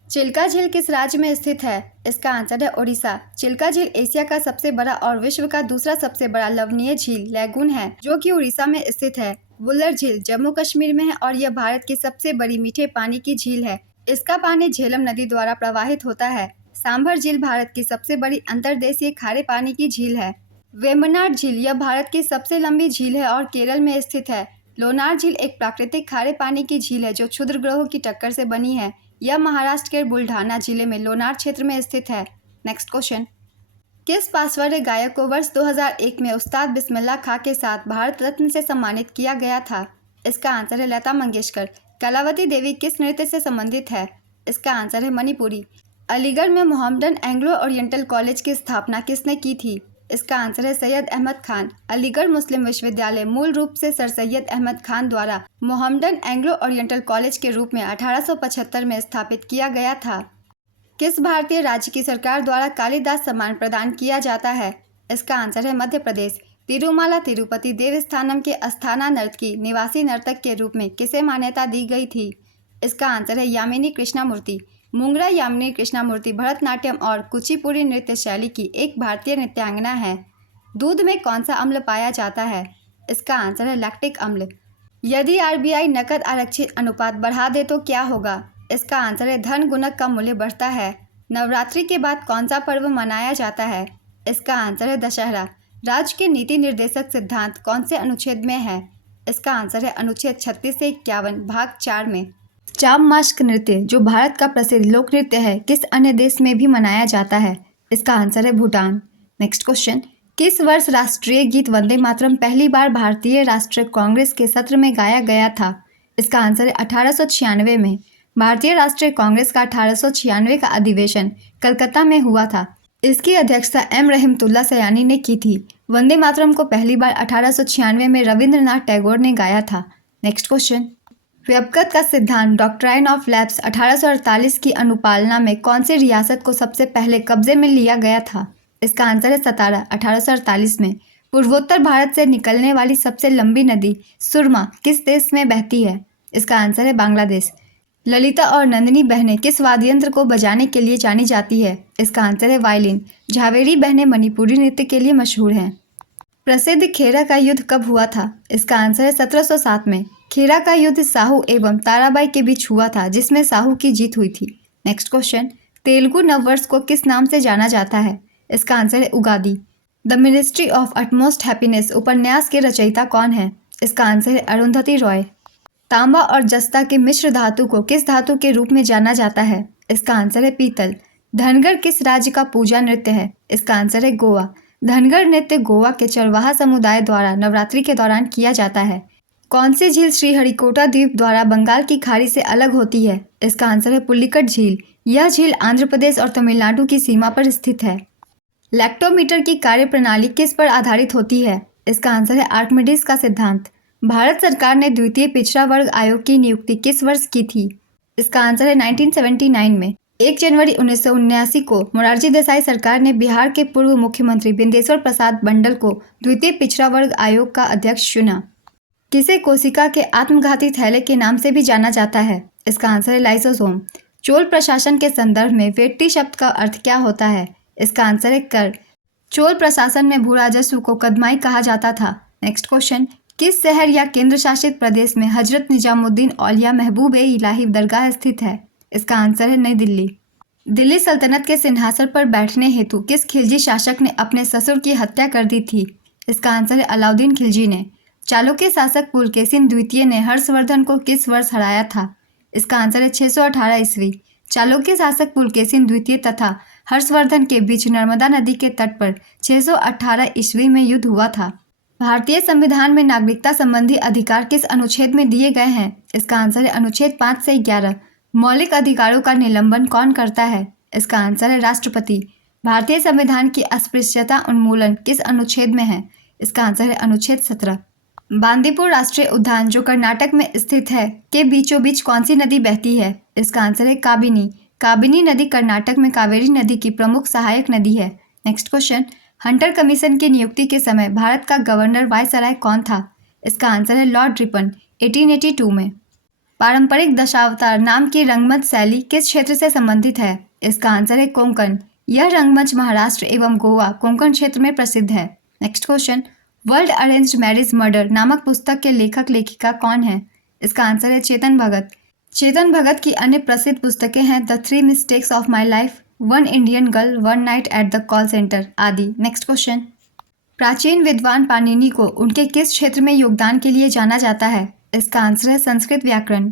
चिल्का झील किस राज्य में स्थित है? इसका आंसर है ओडिशा। चिल्का झील एशिया का सबसे बड़ा और विश्व का दूसरा सबसे बड़ा लवणीय झील लैगून है जो कि उड़ीसा में स्थित है। वुल्लर झील जम्मू कश्मीर में है और यह भारत की सबसे बड़ी मीठे पानी की झील है। इसका पानी झेलम नदी द्वारा प्रवाहित होता है। सांभर झील भारत की सबसे बड़ी अंतर्देशीय खारे पानी की झील है। वेम्बनाड झील यह भारत की सबसे लंबी झील है और केरल में स्थित है। लोनार झील एक प्राकृतिक खारे पानी की झील है जो क्षुद्र ग्रहों की टक्कर से बनी है। यह महाराष्ट्र के बुल्ढाना जिले में लोनार क्षेत्र में स्थित है। नेक्स्ट क्वेश्चन, किस पार्श्व गायक को वर्ष 2001 में उस्ताद बिस्मिल्लाह खां के साथ भारत रत्न से सम्मानित किया गया था? इसका आंसर है लता मंगेशकर। कलावती देवी किस नृत्य से संबंधित है? इसका आंसर है मणिपुरी। अलीगढ़ में मोहम्मदन एंग्लो ओरिएंटल कॉलेज की स्थापना किसने की थी? इसका आंसर है सैयद अहमद खान। अलीगढ़ मुस्लिम विश्वविद्यालय मूल रूप से सर सैयद अहमद खान द्वारा मोहम्मदन एंग्लो ओरिएंटल कॉलेज के रूप में 1875 में स्थापित किया गया था। किस भारतीय राज्य की सरकार द्वारा कालिदास सम्मान प्रदान किया जाता है? इसका आंसर है मध्य प्रदेश। तिरुमाला तिरुपति देवस्थानम के अस्थाना नर्तकी निवासी नर्तक के रूप में किसे मान्यता दी गई थी? इसका आंसर है यामिनी कृष्णामूर्ति। मुंगरा यामिनी कृष्णामूर्ति भरतनाट्यम और कुचिपुड़ी नृत्य शैली की एक भारतीय नृत्यांगना है। दूध में कौन सा अम्ल पाया जाता है? इसका आंसर है लैक्टिक अम्ल। यदि आरबीआई नकद आरक्षित अनुपात बढ़ा दे तो क्या होगा? इसका आंसर है धन गुणक का मूल्य बढ़ता है। नवरात्रि के बाद कौन सा पर्व मनाया जाता है? इसका आंसर है दशहरा। राज्य के नीति निर्देशक सिद्धांत कौन से अनुच्छेद में है? इसका आंसर है अनुच्छेद 36 से 51 भाग 4 में। चाम मास्क नृत्य जो भारत का प्रसिद्ध लोक नृत्य है किस अन्य देश में भी मनाया जाता है? इसका आंसर है भूटान। नेक्स्ट क्वेश्चन, किस वर्ष राष्ट्रीय गीत वंदे मातरम पहली बार भारतीय राष्ट्रीय कांग्रेस के सत्र में गाया गया था? इसका आंसर है 1896 में। भारतीय राष्ट्रीय कांग्रेस का 1896 का अधिवेशन कलकत्ता में हुआ था। इसकी अध्यक्षता एम रहमतुल्लाह सयानी ने की थी। वंदे मातरम को पहली बार 1896 में रविंद्रनाथ टैगोर ने गाया था। नेक्स्ट क्वेश्चन, व्यपगत का सिद्धांत डॉक्ट्राइन ऑफ लैप्स 1848 की अनुपालना में कौन सी रियासत को सबसे पहले कब्जे में लिया गया था? इसका आंसर है सतारा 1848 में। पूर्वोत्तर भारत से निकलने वाली सबसे लंबी नदी सुरमा किस देश में बहती है? इसका आंसर है बांग्लादेश। ललिता और नंदिनी बहनें किस वाद्य यंत्र को बजाने के लिए जानी जाती है? इसका आंसर है वायलिन। झावेरी बहनें मणिपुरी नृत्य के लिए मशहूर हैं। प्रसिद्ध खेरा का युद्ध कब हुआ था? इसका आंसर है 1707 में। खेरा का युद्ध साहू एवं ताराबाई के बीच हुआ था जिसमें साहू की जीत हुई थी। नेक्स्ट क्वेश्चन, तेलुगु नववर्ष को किस नाम से जाना जाता है? इसका आंसर है Ugadi. The ministry of utmost happiness उपन्यास के रचयिता कौन है? इसका आंसर है अरुंधति रॉय। तांबा और जस्ता के मिश्र धातु को किस धातु के रूप में जाना जाता है? इसका आंसर है पीतल। धनगर किस राज्य का पूजा नृत्य है? इसका आंसर है गोवा। धनगर नृत्य गोवा के चरवाहा समुदाय द्वारा नवरात्रि के दौरान किया जाता है। कौन सी झील श्रीहरिकोटा द्वीप द्वारा बंगाल की खाड़ी से अलग होती है? इसका आंसर है पुलिकट झील। यह झील आंध्र प्रदेश और तमिलनाडु की सीमा पर स्थित है। लैक्टोमीटर की कार्यप्रणाली किस पर आधारित होती है? इसका आंसर है आर्किमिडीज का सिद्धांत। भारत सरकार ने द्वितीय पिछड़ा वर्ग आयोग की नियुक्ति किस वर्ष की थी? इसका आंसर है 1979 में। 1 जनवरी 1979 को मोरारजी देसाई सरकार ने बिहार के पूर्व मुख्यमंत्री बिंदेश्वर प्रसाद मंडल को द्वितीय पिछड़ा वर्ग आयोग का अध्यक्ष चुना। किसे कोशिका के आत्मघाती थैले के नाम से भी जाना जाता है? इसका आंसर है लाइसोसोम। चोल प्रशासन के संदर्भ में वेट्टी शब्द का अर्थ क्या होता है? इसका आंसर है कर। चोल प्रशासन में भू राजस्व को कदमाई कहा जाता था। नेक्स्ट क्वेश्चन, किस शहर या केंद्र शासित प्रदेश में हजरत निजामुद्दीन औलिया महबूब ए इलाही दरगाह स्थित है? इसका आंसर है नई दिल्ली। दिल्ली सल्तनत के सिंहासन पर बैठने हेतु किस खिलजी शासक ने अपने ससुर की हत्या कर दी थी? इसका आंसर है अलाउद्दीन खिलजी ने। चालुक्य शासक पुलकेशिन द्वितीय ने हर्षवर्धन को किस वर्ष हराया था? इसका आंसर है 618 ईस्वी। चालुक्य शासक पुलकेशिन द्वितीय तथा हर्षवर्धन के बीच नर्मदा नदी के तट पर 618 ईस्वी में युद्ध हुआ था। भारतीय संविधान में नागरिकता संबंधी अधिकार किस अनुच्छेद में दिए गए हैं? इसका आंसर है अनुच्छेद 5 से 11। मौलिक अधिकारों का निलंबन कौन करता है? इसका आंसर है राष्ट्रपति। भारतीय संविधान की अस्पृश्यता उन्मूलन किस अनुच्छेद में है? इसका आंसर है अनुच्छेद 17। बांदीपुर राष्ट्रीय उद्यान जो कर्नाटक में स्थित है के बीचों बीच कौन सी नदी बहती है? इसका आंसर है काबिनी। काबिनी नदी कर्नाटक में कावेरी नदी की प्रमुख सहायक नदी है। नेक्स्ट क्वेश्चन, हंटर कमीशन की नियुक्ति के समय भारत का गवर्नर वायसराय कौन था? इसका आंसर है लॉर्ड रिपन 1882 में। पारंपरिक दशावतार नाम की रंगमंच शैली किस क्षेत्र से संबंधित है? इसका आंसर है कोंकण। यह रंगमंच महाराष्ट्र एवं गोवा कोंकण क्षेत्र में प्रसिद्ध है। Next question, world arranged marriage murder नामक पुस्तक के लेखक लेखिका कौन है? इसका आंसर है चेतन भगत। चेतन भगत की अन्य प्रसिद्ध पुस्तकें हैं the 3 mistakes of my life, one Indian girl, one night at the call centre आदि। नेक्स्ट क्वेश्चन, प्राचीन विद्वान पाणिनि को उनके किस क्षेत्र में योगदान के लिए जाना जाता है? इसका आंसर है संस्कृत व्याकरण।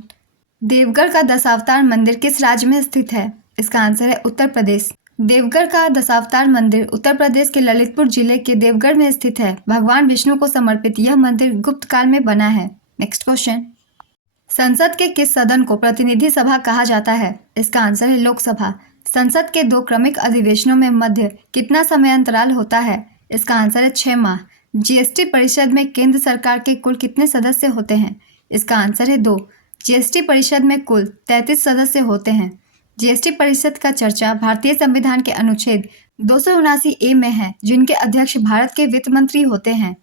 देवगढ़ का दशावतार मंदिर किस राज्य में स्थित है? इसका आंसर है उत्तर प्रदेश। देवगढ़ का दशावतार मंदिर उत्तर प्रदेश के ललितपुर जिले के देवगढ़ में स्थित है। भगवान विष्णु को समर्पित यह मंदिर गुप्त काल में बना है। नेक्स्ट क्वेश्चन, संसद के किस सदन को प्रतिनिधि सभा कहा जाता है? इसका आंसर है लोकसभा। संसद के 2 क्रमिक अधिवेशनों में मध्य कितना समय अंतराल होता है? इसका आंसर है 6 माह। जीएसटी परिषद में केंद्र सरकार के कुल कितने सदस्य होते हैं? इसका आंसर है 2। जीएसटी परिषद में कुल 33 सदस्य होते हैं। जीएसटी परिषद का चर्चा भारतीय संविधान के अनुच्छेद 279A में है, जिनके अध्यक्ष भारत के वित्त मंत्री होते हैं।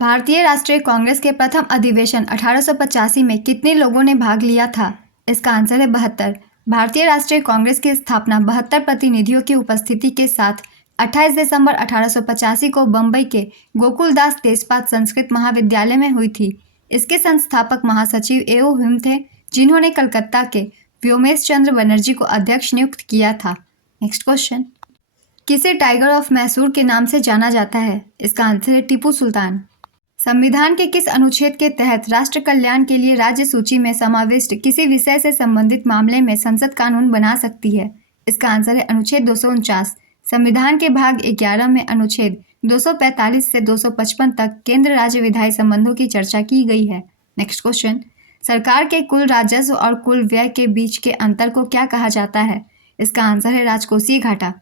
भारतीय राष्ट्रीय कांग्रेस के प्रथम अधिवेशन 1885 में कितने लोगों ने भाग लिया था? इसका आंसर है 72। भारतीय राष्ट्रीय कांग्रेस की स्थापना 72 प्रतिनिधियों की उपस्थिति के साथ 28 दिसंबर 1885 को बम्बई के गोकुलदास तेजपात संस्कृत महाविद्यालय में हुई थी। इसके संस्थापक महासचिव ए.ओ. हुम थे, जिन्होंने कलकत्ता के व्योमेश चंद्र बनर्जी को अध्यक्ष नियुक्त किया था। नेक्स्ट क्वेश्चन, किसे टाइगर ऑफ मैसूर के नाम से जाना जाता है? इसका आंसर है टीपू सुल्तान। संविधान के किस अनुच्छेद के तहत राष्ट्र कल्याण के लिए राज्य सूची में समाविष्ट किसी विषय से संबंधित मामले में संसद कानून बना सकती है? इसका आंसर है अनुच्छेद 249। संविधान के भाग 11 में अनुच्छेद 245 से 255 तक केंद्र राज्य विधायी संबंधों की चर्चा की गई है। नेक्स्ट क्वेश्चन, सरकार के कुल राजस्व और कुल व्यय के बीच के अंतर को क्या कहा जाता है? इसका आंसर है राजकोषीय घाटा।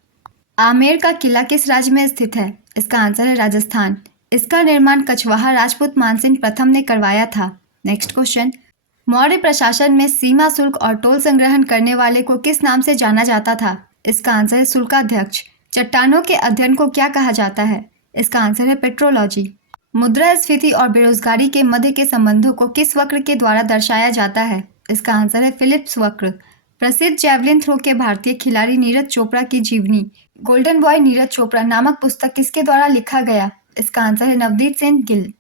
आमेर का किला किस राज्य में स्थित है? इसका आंसर है राजस्थान। इसका निर्माण कछवाहा राजपूत मानसिंह प्रथम ने करवाया था। नेक्स्ट क्वेश्चन, मौर्य प्रशासन में सीमा शुल्क और टोल संग्रहण करने वाले को किस नाम से जाना जाता था? इसका आंसर है शुल्काध्यक्ष। चट्टानों के अध्ययन को क्या कहा जाता है? इसका आंसर है पेट्रोलॉजी। मुद्रास्फीति और बेरोजगारी के मध्य के संबंधों को किस वक्र के द्वारा दर्शाया जाता है? इसका आंसर है फिलिप्स वक्र। प्रसिद्ध जैवलिन थ्रो के भारतीय खिलाड़ी नीरज चोपड़ा की जीवनी गोल्डन बॉय नीरज चोपड़ा नामक पुस्तक किसके द्वारा लिखा गया? इसका आंसर है नवदीप सिंह गिल।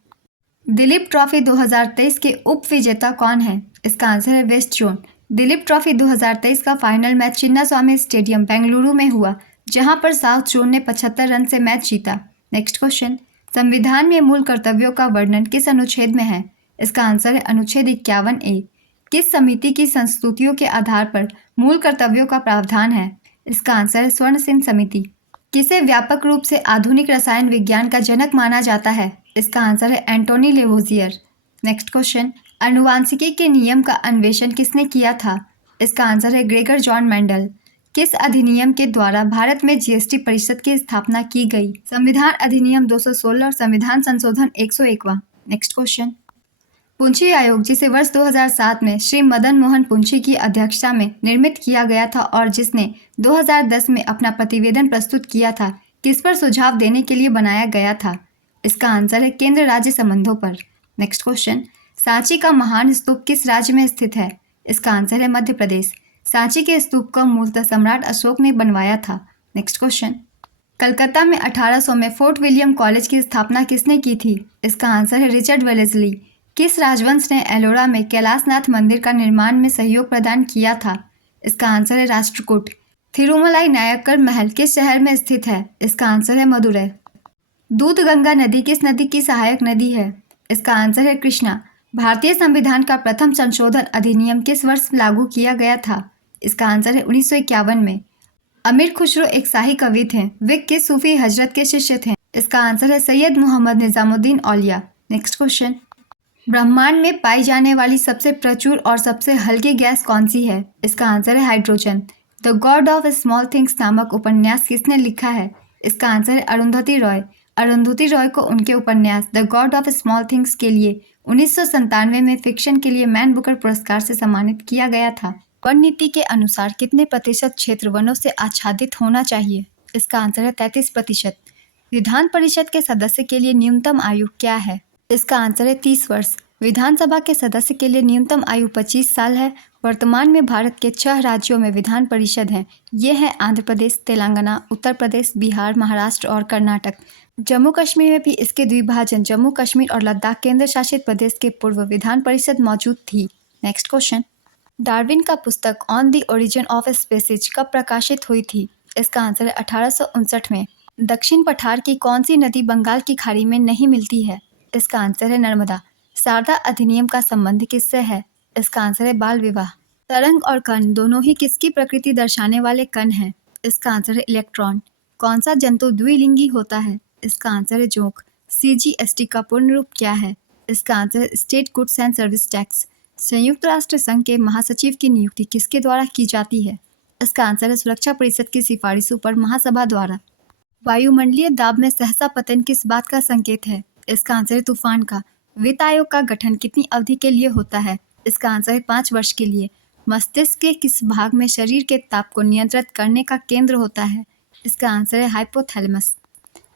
दिलीप ट्रॉफी 2023 के उप विजेता कौन है? इसका आंसर है वेस्ट जोन। दिलीप ट्रॉफी 2023 का final match Chinnaswamy stadium Bengaluru में हुआ, जहां पर साउथ जोन ने 75 रन से मैच जीता। नेक्स्ट क्वेश्चन, संविधान में मूल कर्तव्यों का वर्णन किस अनुच्छेद में है? इसका आंसर है अनुच्छेद 51A। किस समिति की संस्तुतियों के आधार पर मूल कर्तव्यों का प्रावधान है? इसका आंसर है स्वर्ण सिंह समिति। किसे व्यापक रूप से आधुनिक रसायन विज्ञान का जनक माना जाता है? इसका आंसर है एंटोनी लेवोजियर। नेक्स्ट क्वेश्चन, आनुवांशिकी के नियम का अन्वेषण किसने किया था? इसका आंसर है ग्रेगर जॉन मेंडल। किस अधिनियम के द्वारा भारत में जीएसटी परिषद की स्थापना की गई? संविधान अधिनियम 216 और संविधान संशोधन 101वां। नेक्स्ट क्वेश्चन, पुंछी आयोग जिसे वर्ष 2007 में श्री मदन मोहन पुंछी की अध्यक्षता में निर्मित किया गया था और जिसने 2010 में अपना प्रतिवेदन प्रस्तुत किया था, किस पर सुझाव देने के लिए बनाया गया था? इसका आंसर है केंद्र राज्य संबंधों पर। नेक्स्ट क्वेश्चन, सांची का महान स्तूप किस राज्य में स्थित है? इसका आंसर है मध्य प्रदेश। सांची के स्तूप को मूलतः सम्राट अशोक ने बनवाया था। नेक्स्ट क्वेश्चन, कलकत्ता में 1800 में फोर्ट विलियम कॉलेज की स्थापना किसने की थी? इसका आंसर है रिचर्ड वेलेस्ली। किस राजवंश ने एलोरा में कैलाशनाथ मंदिर का निर्माण में सहयोग प्रदान किया था? इसका आंसर है राष्ट्रकूट। थिरुमलाई नायक्कर महल किस शहर में स्थित है? इसका आंसर है मदुरै। दूधगंगा नदी किस नदी की सहायक नदी है? इसका आंसर है कृष्णा। भारतीय संविधान का प्रथम संशोधन अधिनियम किस वर्ष लागू किया गया था? इसका आंसर है 1951 में। अमीर खुसरो एक शाही कवि थे, वे किस सूफी हजरत के शिष्य थे? इसका आंसर है सैयद मोहम्मद निजामुद्दीन औलिया। नेक्स्ट क्वेश्चन, ब्रह्मांड में पाई जाने वाली सबसे प्रचुर और सबसे हल्की गैस कौन सी है? इसका आंसर है hydrogen. The god of small things नामक उपन्यास किसने लिखा है? इसका आंसर है अरुंधति रॉय। अरुंधति रॉय को उनके उपन्यास the god of small things के लिए 1997 में फिक्शन के लिए मैन बुकर पुरस्कार से सम्मानित किया गया था। वन नीति के अनुसार कितने प्रतिशत क्षेत्र वनों से आच्छादित होना चाहिए? इसका आंसर है 33%। विधान परिषद के सदस्य के लिए न्यूनतम आयु क्या है? इसका आंसर है 30 वर्ष। विधानसभा के सदस्य के लिए न्यूनतम आयु 25 साल है। वर्तमान में भारत के 6 राज्यों में विधान परिषद हैं। ये हैं आंध्र प्रदेश, तेलंगाना, उत्तर प्रदेश, बिहार, महाराष्ट्र और कर्नाटक। जम्मू कश्मीर में भी इसके द्विभाजन जम्मू कश्मीर और लद्दाख केंद्र शासित प्रदेश के पूर्व विधान परिषद मौजूद थी। नेक्स्ट क्वेश्चन, डार्विन का पुस्तक on the origin of species कब प्रकाशित हुई थी? इसका आंसर है 1859 में। दक्षिण पठार की कौन सी नदी बंगाल की खाड़ी में नहीं मिलती है? इसका आंसर है नर्मदा। शारदा अधिनियम का संबंध किससे है? इसका आंसर है बाल विवाह। तरंग और कण दोनों ही किसकी प्रकृति दर्शाने वाले कण हैं? इसका आंसर है इलेक्ट्रॉन। कौन सा जंतु द्विलिंगी होता है? इसका आंसर है जोंक। CGST का पूर्ण रूप क्या है? इसका आंसर है state goods and service tax. संयुक्त राष्ट्र संघ के महासचिव की नियुक्ति किसके द्वारा की जाती है? इसका आंसर है सुरक्षा परिषद की सिफारिशों पर महासभा द्वारा। वायुमंडलीय दाब में सहसा पतन किस बात का संकेत है? इसका आंसर है तूफान का। वित्त आयोग का गठन कितनी अवधि के लिए होता है? इसका आंसर है 5 वर्ष के लिए। मस्तिष्क के किस भाग में शरीर के ताप को नियंत्रित करने का केंद्र होता है? इसका आंसर है हाइपोथैलेमस।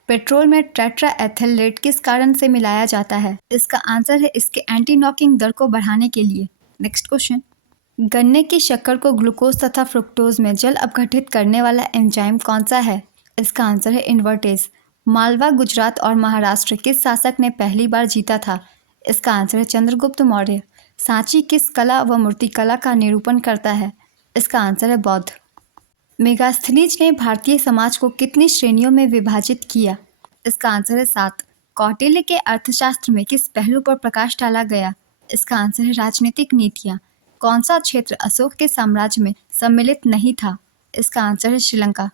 पेट्रोल में टेट्रा एथिलेट किस कारण से मिलाया जाता है? इसका आंसर है इसके एंटी नॉकिंग दर को बढ़ाने के लिए। नेक्स्ट क्वेश्चन, गन्ने की शक्कर को ग्लूकोज तथा फ्रुक्टोज में जल अपघटित करने वाला एंजाइम कौन सा है? इसका आंसर है इन्वर्टेज। मालवा, गुजरात और महाराष्ट्र किस शासक ने पहली बार जीता था? इसका आंसर है चंद्रगुप्त मौर्य। सांची किस कला व मूर्तिकला का निरूपण करता है? इसका आंसर है बौद्ध। मेगास्थनीज ने भारतीय समाज को कितनी श्रेणियों में विभाजित किया? इसका आंसर है 7। कौटिल्य के अर्थशास्त्र में किस पहलू पर प्रकाश डाला गया? इसका आंसर है राजनीतिक नीतियाँ। कौन सा क्षेत्र अशोक के साम्राज्य में सम्मिलित नहीं था? इसका आंसर है श्रीलंका।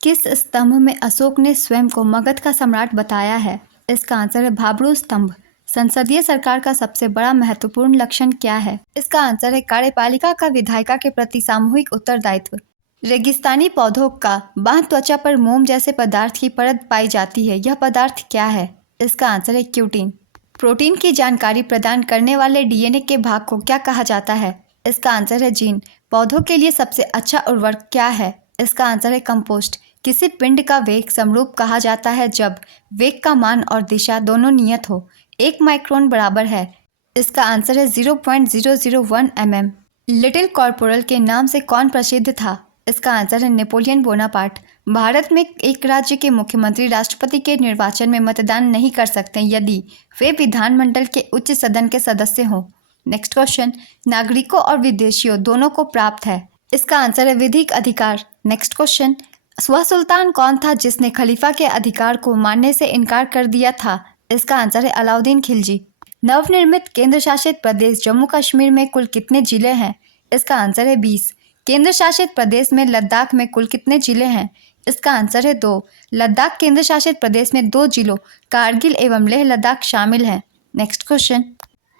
किस स्तंभ में अशोक ने स्वयं को मगध का सम्राट बताया है? इसका आंसर है भाब्रू स्तंभ। संसदीय सरकार का सबसे बड़ा महत्वपूर्ण लक्षण क्या है? इसका आंसर है कार्यपालिका का विधायिका के प्रति सामूहिक उत्तरदायित्व। रेगिस्तानी पौधों का बाह्य त्वचा पर मोम जैसे पदार्थ की परत पाई जाती है, यह पदार्थ क्या है? इसका आंसर है क्यूटिन। प्रोटीन की जानकारी प्रदान करने वाले DNA के भाग को क्या कहा जाता है? इसका आंसर है जीन। पौधों के लिए सबसे अच्छा उर्वरक क्या है? इसका आंसर है कंपोस्ट। किसी पिंड का वेग समरूप कहा जाता है जब वेग का मान और दिशा दोनों नियत हो। 1 माइक्रोन बराबर है। इसका आंसर है 0.001 mm। लिटिल कॉर्पोरल के नाम से कौन प्रसिद्ध था? इसका आंसर है नेपोलियन बोनापार्ट। भारत में एक राज्य के मुख्यमंत्री राष्ट्रपति के निर्वाचन में मतदान नहीं कर सकते यदि वे विधानमंडल के उच्च सदन के सदस्य हों। नेक्स्ट क्वेश्चन, नागरिकों और विदेशियों दोनों को प्राप्त है। इसका आंसर है विधिक अधिकार। नेक्स्ट क्वेश्चन, वह सुल्तान कौन था जिसने खलीफा के अधिकार को मानने से इनकार कर दिया था? इसका आंसर है अलाउद्दीन खिलजी। नवनिर्मित केंद्र शासित प्रदेश जम्मू कश्मीर में कुल कितने जिले हैं? इसका आंसर है 20। केंद्र शासित प्रदेश में लद्दाख में कुल कितने जिले हैं? इसका आंसर है 2। लद्दाख केंद्र शासित प्रदेश में 2 जिलों कारगिल एवं लेह लद्दाख शामिल हैं। Next question,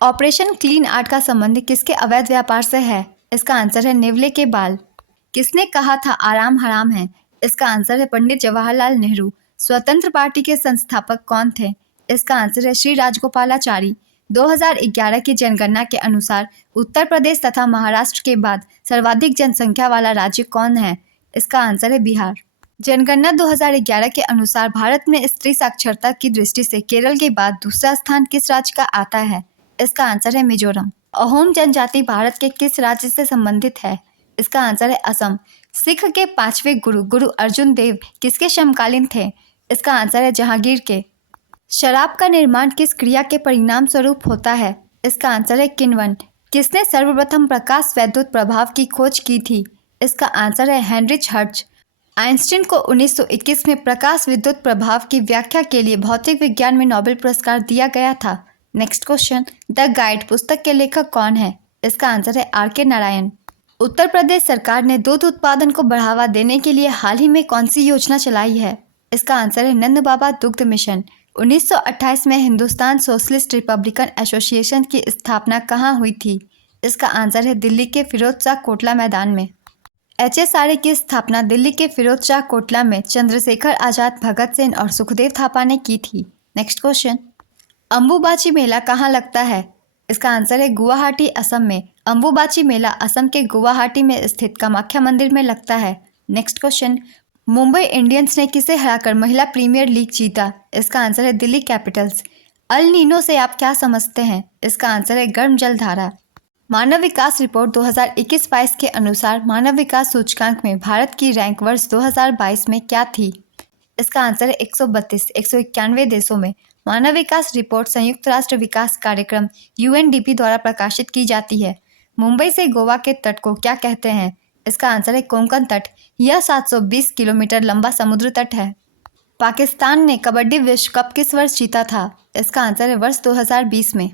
operation clean art का संबंध किसके अवैध व्यापार से है? इसका आंसर है नेवले के बाल। किसने कहा था आराम हराम है? इसका आंसर है पंडित जवाहरलाल नेहरू। स्वतंत्र पार्टी के संस्थापक कौन थे? इसका आंसर है श्री राजगोपालाचारी। 2011 की जनगणना के अनुसार उत्तर प्रदेश तथा महाराष्ट्र के बाद सर्वाधिक जनसंख्या वाला राज्य कौन है? इसका आंसर है बिहार। जनगणना 2011 के अनुसार भारत में स्त्री साक्षरता की दृष्टि से केरल के बाद दूसरा स्थान किस राज्य का आता है? इसका आंसर है मिजोरम। अहोम जनजाति भारत के किस राज्य से संबंधित है? इसका आंसर है असम। सिख के 5वें गुरु गुरु अर्जुन देव किसके समकालीन थे? इसका आंसर है जहांगीर के। शराब का निर्माण किस क्रिया के परिणाम स्वरूप होता है? इसका आंसर है किण्वन। किसने सर्वप्रथम प्रकाश वैद्युत प्रभाव की खोज की थी? इसका आंसर है हेनरिच हर्ट्ज। आइंस्टीन को 1921 में प्रकाश विद्युत प्रभाव की व्याख्या के लिए भौतिक विज्ञान में नोबेल पुरस्कार दिया गया था। नेक्स्ट क्वेश्चन, द गाइड पुस्तक के लेखक कौन है? इसका आंसर है R.K. नारायण। उत्तर प्रदेश सरकार ने दूध उत्पादन को बढ़ावा देने के लिए हाल ही में कौन सी योजना चलाई है? इसका आंसर है नंद बाबा दुग्ध मिशन। 1928 में हिंदुस्तान सोशलिस्ट रिपब्लिकन एसोसिएशन की स्थापना कहाँ हुई थी? इसका आंसर है दिल्ली के फिरोज शाह कोटला मैदान में। HSRA की स्थापना दिल्ली के फिरोज शाह कोटला में चंद्रशेखर आजाद, भगत सिंह और सुखदेव थापा ने की थी। नेक्स्ट क्वेश्चन, अंबुबाची मेला कहाँ लगता है? इसका आंसर है गुवाहाटी, असम में। अंबुबाची मेला असम के गुवाहाटी में स्थित कामाख्या मंदिर में लगता है। नेक्स्ट क्वेश्चन, मुंबई इंडियंस ने किसे हराकर महिला प्रीमियर लीग जीता? इसका आंसर है दिल्ली कैपिटल्स। अल नीनो से आप क्या समझते हैं? इसका आंसर है गर्म जलधारा। मानव विकास रिपोर्ट 2021-22 के अनुसार मानव विकास सूचकांक में भारत की रैंक वर्ष 2022 में क्या थी? इसका आंसर है 132। 191 देशों में मानव विकास रिपोर्ट संयुक्त राष्ट्र विकास कार्यक्रम UNDP द्वारा प्रकाशित की जाती है। मुंबई से गोवा के तट को क्या कहते हैं? इसका आंसर है कोंकण तट। यह 720 किलोमीटर लंबा समुद्र तट है। पाकिस्तान ने कबड्डी विश्व कप किस वर्ष जीता था? इसका आंसर है वर्ष 2020 में।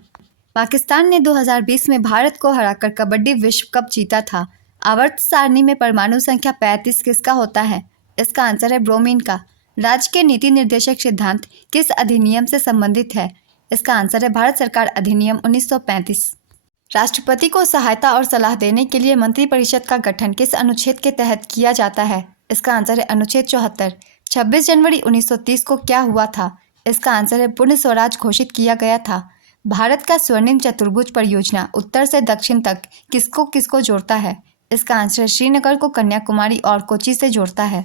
पाकिस्तान ने 2020 में भारत को हराकर कबड्डी विश्व कप जीता था। आवर्त सारणी में परमाणु संख्या 35 किसका होता है? इसका आंसर है ब्रोमीन का। राज्य के नीति निर्देशक सिद्धांत किस अधिनियम से संबंधित है? इसका आंसर है भारत सरकार अधिनियम 1935। राष्ट्रपति को सहायता और सलाह देने के लिए मंत्रिपरिषद का गठन किस अनुच्छेद के तहत किया जाता है? इसका आंसर है अनुच्छेद 74। 26 जनवरी 1930 को क्या हुआ था? इसका आंसर है पूर्ण स्वराज घोषित किया गया था। भारत का स्वर्णिम चतुर्भुज परियोजना उत्तर से दक्षिण तक किसको किसको जोड़ता है? इसका आंसर श्रीनगर को कन्याकुमारी और कोची से जोड़ता है।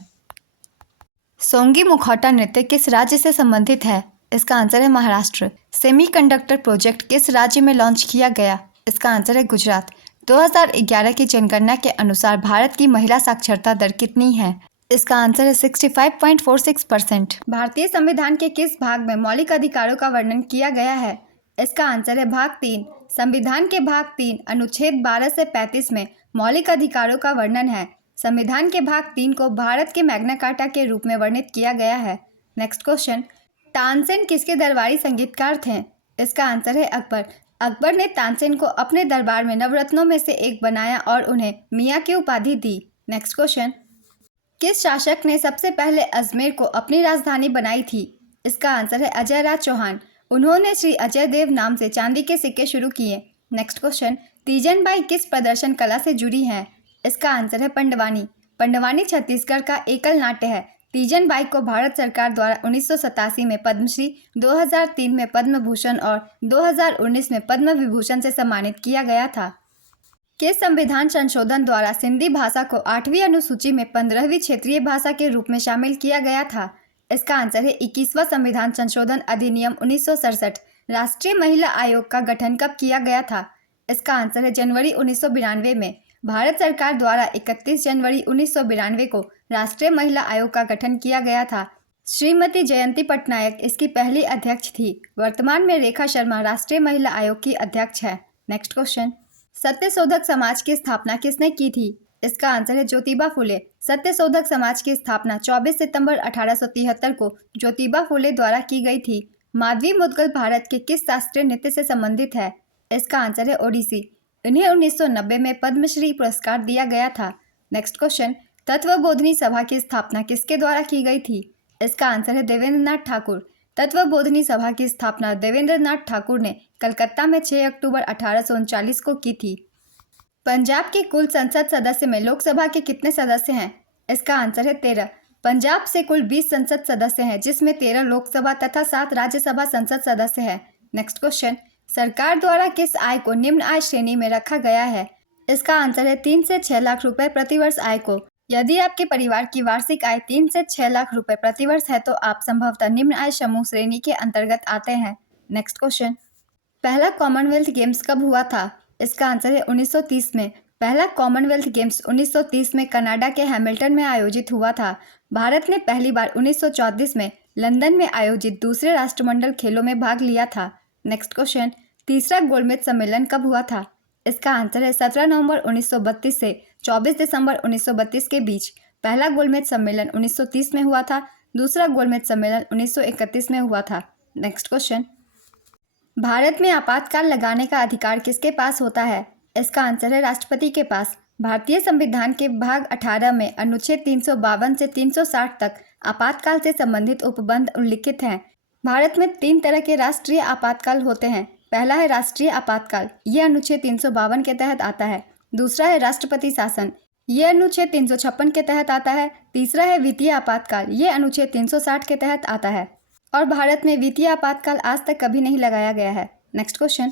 सोंगी मुखौटा नृत्य किस राज्य से संबंधित है? इसका आंसर है महाराष्ट्र। सेमीकंडक्टर प्रोजेक्ट किस राज्य में लॉन्च किया गया? इसका आंसर है गुजरात। 2011 की जनगणना के अनुसार भारत की महिला साक्षरता दर कितनी है? इसका आंसर है 65.46%। भारतीय संविधान के किस भाग में मौलिक अधिकारों का वर्णन किया गया है? इसका आंसर है भाग 3। संविधान के भाग 3 अनुच्छेद 12 से 35 में मौलिक अधिकारों का वर्णन है। संविधान के भाग 3 को भारत के मैग्ना कार्टा के रूप में वर्णित किया गया है। नेक्स्ट क्वेश्चन, तानसेन किसके दरबारी संगीतकार थे? इसका आंसर है अकबर। अकबर ने तानसेन को अपने दरबार में नवरत्नों में से एक बनाया और उन्हें मियाँ की उपाधि दी। नेक्स्ट क्वेश्चन, किस शासक ने सबसे पहले अजमेर को अपनी राजधानी बनाई थी? इसका आंसर है अजय राज चौहान। उन्होंने श्री अजय देव नाम से चांदी के सिक्के शुरू किए। नेक्स्ट क्वेश्चन, तीजन बाई किस प्रदर्शन कला से जुड़ी हैं? इसका आंसर है पंडवानी। पंडवानी छत्तीसगढ़ का एकल नाट्य है। तीजन बाई को भारत सरकार द्वारा 1987 में पद्मश्री, 2003 में पद्म भूषण और 2019 में पद्म विभूषण से सम्मानित किया गया था। किस संविधान संशोधन द्वारा सिंधी भाषा को 8वीं अनुसूची में 15वीं क्षेत्रीय भाषा के रूप में शामिल किया गया था? इसका आंसर है 21वां संविधान संशोधन अधिनियम 1967। राष्ट्रीय महिला आयोग का गठन कब किया गया था? इसका आंसर है जनवरी 1992 में। भारत सरकार द्वारा 31 जनवरी 1992 को राष्ट्रीय महिला आयोग का गठन किया गया था। श्रीमती जयंती पटनायक इसकी पहली अध्यक्ष थी। वर्तमान में रेखा शर्मा राष्ट्रीय महिला आयोग की अध्यक्ष है। नेक्स्ट क्वेश्चन, सत्यशोधक समाज की स्थापना किसने की थी? इसका आंसर है ज्योतिबा फुले। सत्यशोधक समाज की स्थापना 24 सितंबर 1873 को ज्योतिबा फुले द्वारा की गई थी। माधवी मुद्गल भारत के किस शास्त्रीय नृत्य से संबंधित है? इसका आंसर है ओडिसी। इन्हें 1990 में पद्मश्री पुरस्कार दिया गया था। नेक्स्ट क्वेश्चन, तत्वबोधिनी सभा की स्थापना किसके द्वारा की गई थी? इसका आंसर है देवेंद्र नाथ ठाकुर। तत्वबोधिनी सभा की स्थापना देवेंद्र नाथ ठाकुर ने कलकत्ता में 6 अक्टूबर 1839 को की थी। पंजाब के कुल संसद सदस्य में लोकसभा के कितने सदस्य हैं? इसका आंसर है 13। पंजाब से कुल 20 संसद सदस्य हैं, जिसमें 13 लोकसभा तथा 7 राज्यसभा संसद सदस्य हैं। नेक्स्ट क्वेश्चन, सरकार द्वारा किस आय को निम्न आय श्रेणी में रखा गया है? इसका आंसर है 3 से 6 लाख रुपए प्रतिवर्ष आय को। यदि आपके परिवार की वार्षिक आय 3 से 6 लाख रुपए प्रतिवर्ष है तो आप संभवतः निम्न आय समूह श्रेणी के अंतर्गत आते हैं। नेक्स्ट क्वेश्चन, पहला कॉमनवेल्थ गेम्स कब हुआ था? इसका आंसर है 1930 में। पहला कॉमनवेल्थ गेम्स 1930 में कनाडा के हैमिल्टन में आयोजित हुआ था। भारत ने पहली बार 1934 में लंदन में आयोजित दूसरे राष्ट्रमंडल खेलों में भाग लिया था। नेक्स्ट क्वेश्चन, तीसरा गोलमेज सम्मेलन कब हुआ था? इसका आंसर है 17 नवंबर 1932 से 24 दिसंबर 1932 के बीच। पहला गोलमेज सम्मेलन 1930 में हुआ था, दूसरा गोलमेज सम्मेलन 1931 में हुआ था। नेक्स्ट क्वेश्चन, भारत में आपातकाल लगाने का अधिकार किसके पास होता है? इसका आंसर है राष्ट्रपति के पास। भारतीय संविधान के भाग 18 में अनुच्छेद 352 से 360 तक आपातकाल से संबंधित उपबंध उल्लिखित हैं। भारत में 3 तरह के राष्ट्रीय आपातकाल होते हैं। पहला है राष्ट्रीय आपातकाल, यह अनुच्छेद 352 के तहत आता है। दूसरा है राष्ट्रपति शासन, ये अनुच्छेद 356 के तहत आता है। तीसरा है वित्तीय आपातकाल, ये अनुच्छेद 360 के तहत आता है और भारत में वित्तीय आपातकाल आज तक कभी नहीं लगाया गया है। नेक्स्ट क्वेश्चन,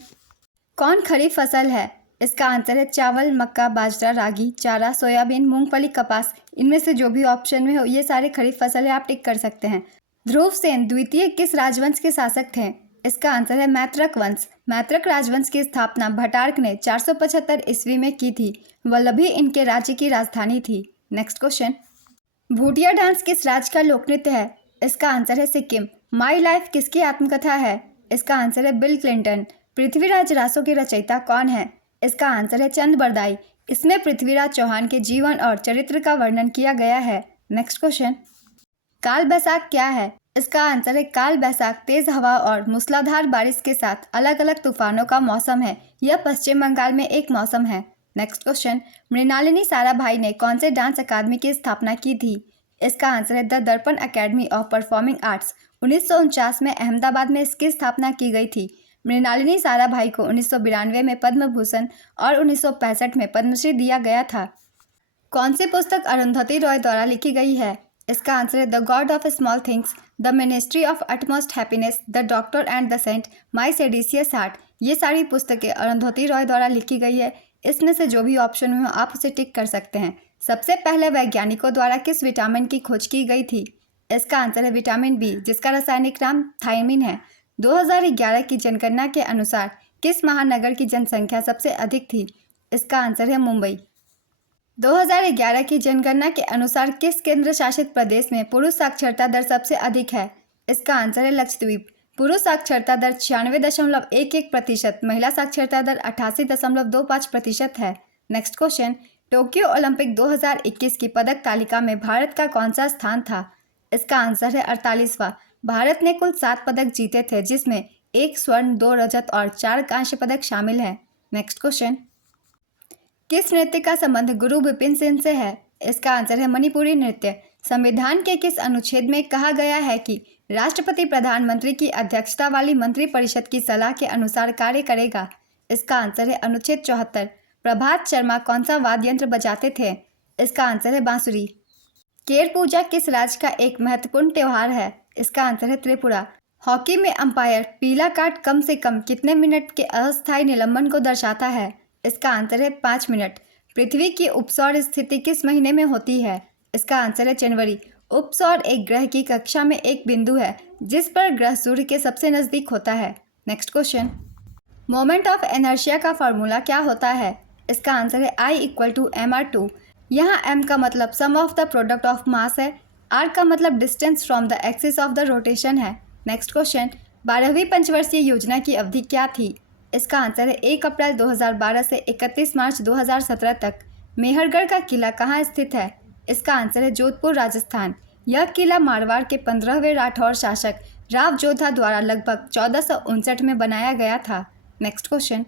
कौन खरीफ फसल है? इसका आंसर है चावल, मक्का, बाजरा, रागी, चारा, सोयाबीन, मूंगफली, कपास। इनमें से जो भी ऑप्शन में हो ये सारे खरीफ फसल है, आप टिक कर सकते हैं। ध्रुव सेन द्वितीय किस राजवंश के शासक थे? इसका आंसर है मैत्रक वंश। मैत्रक राजवंश की स्थापना भट्टारक ने 475 ईस्वी में की थी। वल्लभी इनके राज्य की राजधानी थी। नेक्स्ट क्वेश्चन, भूटिया डांस किस राज्य का लोक नृत्य है? इसका आंसर है सिक्किम। माई लाइफ किसकी आत्मकथा है? इसका आंसर है बिल क्लिंटन। पृथ्वीराज रासो के रचयिता कौन है? इसका आंसर है चंद बरदाई। इसमें पृथ्वीराज चौहान के जीवन और चरित्र का वर्णन किया गया है। नेक्स्ट क्वेश्चन, काल बैसाख क्या है? इसका आंसर है काल बैसाख तेज हवा और मूसलाधार बारिश के साथ अलग अलग तूफानों का मौसम है। यह पश्चिम बंगाल में एक मौसम है। नेक्स्ट क्वेश्चन, मृणालिनी साराभाई ने कौन से डांस अकादमी की स्थापना की थी? इसका आंसर है द दर्पण अकेडमी ऑफ परफॉर्मिंग आर्ट्स। 1949 में अहमदाबाद में इसकी स्थापना की गई थी। मृणालिनी साराभाई को 1992 में पद्म भूषण और 1965 में पद्मश्री दिया गया था। कौन सी पुस्तक अरुंधति रॉय द्वारा लिखी गई है? इसका आंसर है the god of small things, the ministry of utmost happiness, the doctor and the saint, my seditious heart. ये सारी पुस्तकें अरुंधति रॉय द्वारा लिखी गई है। इसमें से जो भी ऑप्शन में हो आप उसे टिक कर सकते हैं। सबसे पहले वैज्ञानिकों द्वारा किस विटामिन की खोज की गई थी? इसका आंसर है विटामिन बी, जिसका रासायनिक नाम थायमिन है। 2011 की जनगणना के अनुसार किस महानगर की जनसंख्या सबसे अधिक थी? इसका आंसर है मुंबई। 2011 की जनगणना के अनुसार किस केंद्र शासित प्रदेश में पुरुष साक्षरता दर सबसे अधिक है? इसका आंसर है लक्षद्वीप। पुरुष साक्षरता दर 96.11%, महिला साक्षरता दर 88.25% है। नेक्स्ट क्वेश्चन, टोक्यो ओलंपिक 2021 की पदक तालिका में भारत का कौन सा स्थान था? इसका आंसर है 48वां। भारत ने कुल 7 पदक जीते थे, जिसमें 1 स्वर्ण, 2 रजत और 4 कांस्य पदक शामिल हैं। नेक्स्ट क्वेश्चन, किस नृत्य का संबंध गुरु विपिन सेन से है? इसका आंसर है मणिपुरी नृत्य। संविधान के किस अनुच्छेद में कहा गया है कि राष्ट्रपति प्रधानमंत्री की अध्यक्षता वाली मंत्रिपरिषद की सलाह के अनुसार कार्य करेगा? इसका आंसर है अनुच्छेद 74। प्रभात शर्मा कौन सा वाद्य यंत्र बजाते थे? इसका आंसर है बांसुरी। केर पूजा किस राज्य का एक महत्वपूर्ण त्यौहार है? इसका आंसर है त्रिपुरा। हॉकी में अंपायर पीला कार्ड कम से कम कितने मिनट के अस्थायी निलंबन को दर्शाता है? इसका आंसर है 5 मिनट। पृथ्वी की उपसौर स्थिति किस महीने में होती है? इसका आंसर है जनवरी। उपसौर एक ग्रह की कक्षा में एक बिंदु है जिस पर ग्रह सूर्य के सबसे नज़दीक होता है। Next question, moment of inertia का फॉर्मूला क्या होता है? इसका आंसर है I = mr2। यहाँ m का मतलब sum of the product of mass है, r का मतलब distance from the axis of the rotation है। नेक्स्ट क्वेश्चन, 12वीं पंचवर्षीय योजना की अवधि क्या थी? इसका आंसर है 1 अप्रैल 2012 से 31 मार्च 2017 तक। मेहरगढ़ का किला कहाँ स्थित है? इसका आंसर है जोधपुर, राजस्थान। यह किला मारवाड़ के 15वें राठौर शासक राव जोधा द्वारा लगभग 1459 में बनाया गया था। नेक्स्ट क्वेश्चन,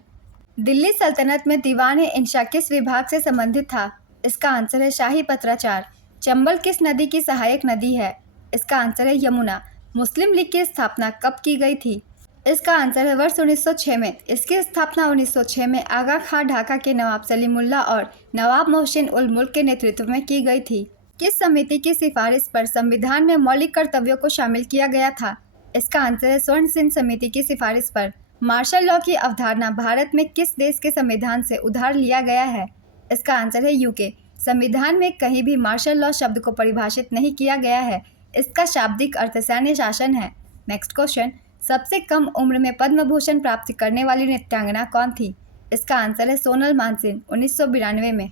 दिल्ली सल्तनत में दीवान-ए-इंशा किस विभाग से संबंधित था? इसका आंसर है शाही पत्राचार। चंबल किस नदी की सहायक नदी है? इसका आंसर है यमुना। मुस्लिम लीग की स्थापना कब की गई थी? इसका आंसर है वर्ष 1906 में। इसकी स्थापना 1906 में आगा खां ढाका के नवाब सलीमुल्लाह और नवाब मोहसिन उल मुल्क के नेतृत्व में की गई थी। किस समिति की सिफारिश पर संविधान में मौलिक कर्तव्यों को शामिल किया गया था? इसका आंसर है स्वर्ण सिंह समिति की सिफारिश पर। मार्शल लॉ की अवधारणा भारत में किस देश के संविधान से उधार लिया गया है? इसका आंसर है यूके। संविधान में कहीं भी मार्शल लॉ शब्द को परिभाषित नहीं किया गया है। इसका शाब्दिक अर्थ सैन्य शासन है। नेक्स्ट क्वेश्चन, सबसे कम उम्र में पद्म भूषण प्राप्त करने वाली नृत्यांगना कौन थी? इसका आंसर है सोनल मानसिंह, 1992 में।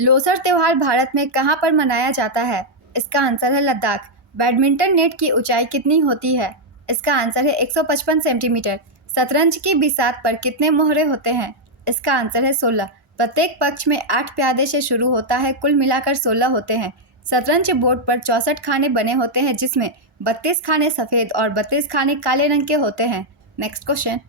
लोसर त्यौहार भारत में कहाँ पर मनाया जाता है? इसका आंसर है लद्दाख। बैडमिंटन नेट की ऊंचाई कितनी होती है? इसका आंसर है 155 सेंटीमीटर। शतरंज की बिसात पर कितने मोहरे होते हैं? इसका आंसर है 16। प्रत्येक पक्ष में 8 प्यादे से शुरू होता है, कुल मिलाकर 16 होते हैं। शतरंज बोर्ड पर 64 खाने बने होते हैं, जिसमें 32 खाने सफ़ेद और 32 खाने काले रंग के होते हैं। नेक्स्ट क्वेश्चन,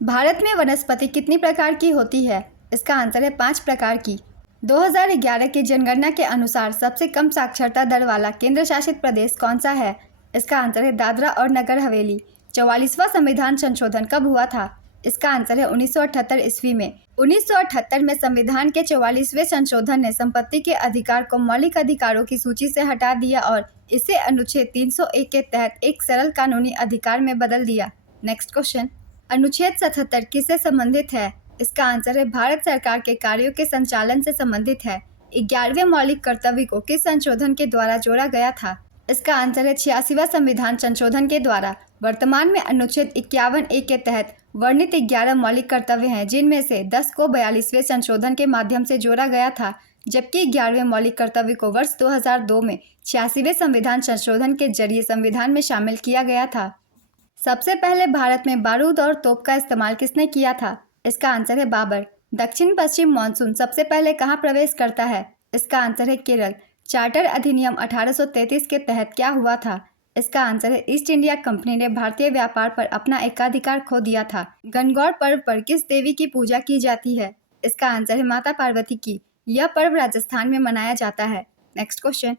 भारत में वनस्पति कितनी प्रकार की होती है? इसका आंसर है 5 प्रकार की। 2011 की जनगणना के अनुसार सबसे कम साक्षरता दर वाला केंद्र शासित प्रदेश कौन सा है? इसका आंसर है दादरा और नगर हवेली। 44वां संविधान संशोधन कब हुआ था? इसका आंसर है 1978 ईस्वी में। 1978 में संविधान के 44वें संशोधन ने संपत्ति के अधिकार को मौलिक अधिकारों की सूची से हटा दिया और इसे अनुच्छेद 301 के तहत एक सरल कानूनी अधिकार में बदल दिया। नेक्स्ट क्वेश्चन, अनुच्छेद 77 किससे संबंधित है? इसका आंसर है भारत सरकार के कार्यों के संचालन से संबंधित है। 11वें मौलिक कर्तव्य को किस संशोधन के द्वारा जोड़ा गया था? इसका आंसर है 86वां संविधान संशोधन के द्वारा। वर्तमान में अनुच्छेद 51A के तहत वर्णित 11 मौलिक कर्तव्य हैं, जिनमें से 10 को 42वें संशोधन के माध्यम से जोड़ा गया था, जबकि 11वें मौलिक कर्तव्य को वर्ष 2002 में 86वें संविधान संशोधन के जरिए संविधान में शामिल किया गया था। सबसे पहले भारत में बारूद और तोप का इस्तेमाल किसने किया था? इसका आंसर है बाबर। दक्षिण पश्चिम मानसून सबसे पहले कहाँ प्रवेश करता है? इसका आंसर है केरल। चार्टर अधिनियम 1833 के तहत क्या हुआ था? इसका आंसर है ईस्ट इंडिया कंपनी ने भारतीय व्यापार पर अपना एकाधिकार खो दिया था। गणगौर पर्व पर किस देवी की पूजा की जाती है? इसका आंसर है माता पार्वती की। यह पर्व राजस्थान में मनाया जाता है। नेक्स्ट क्वेश्चन,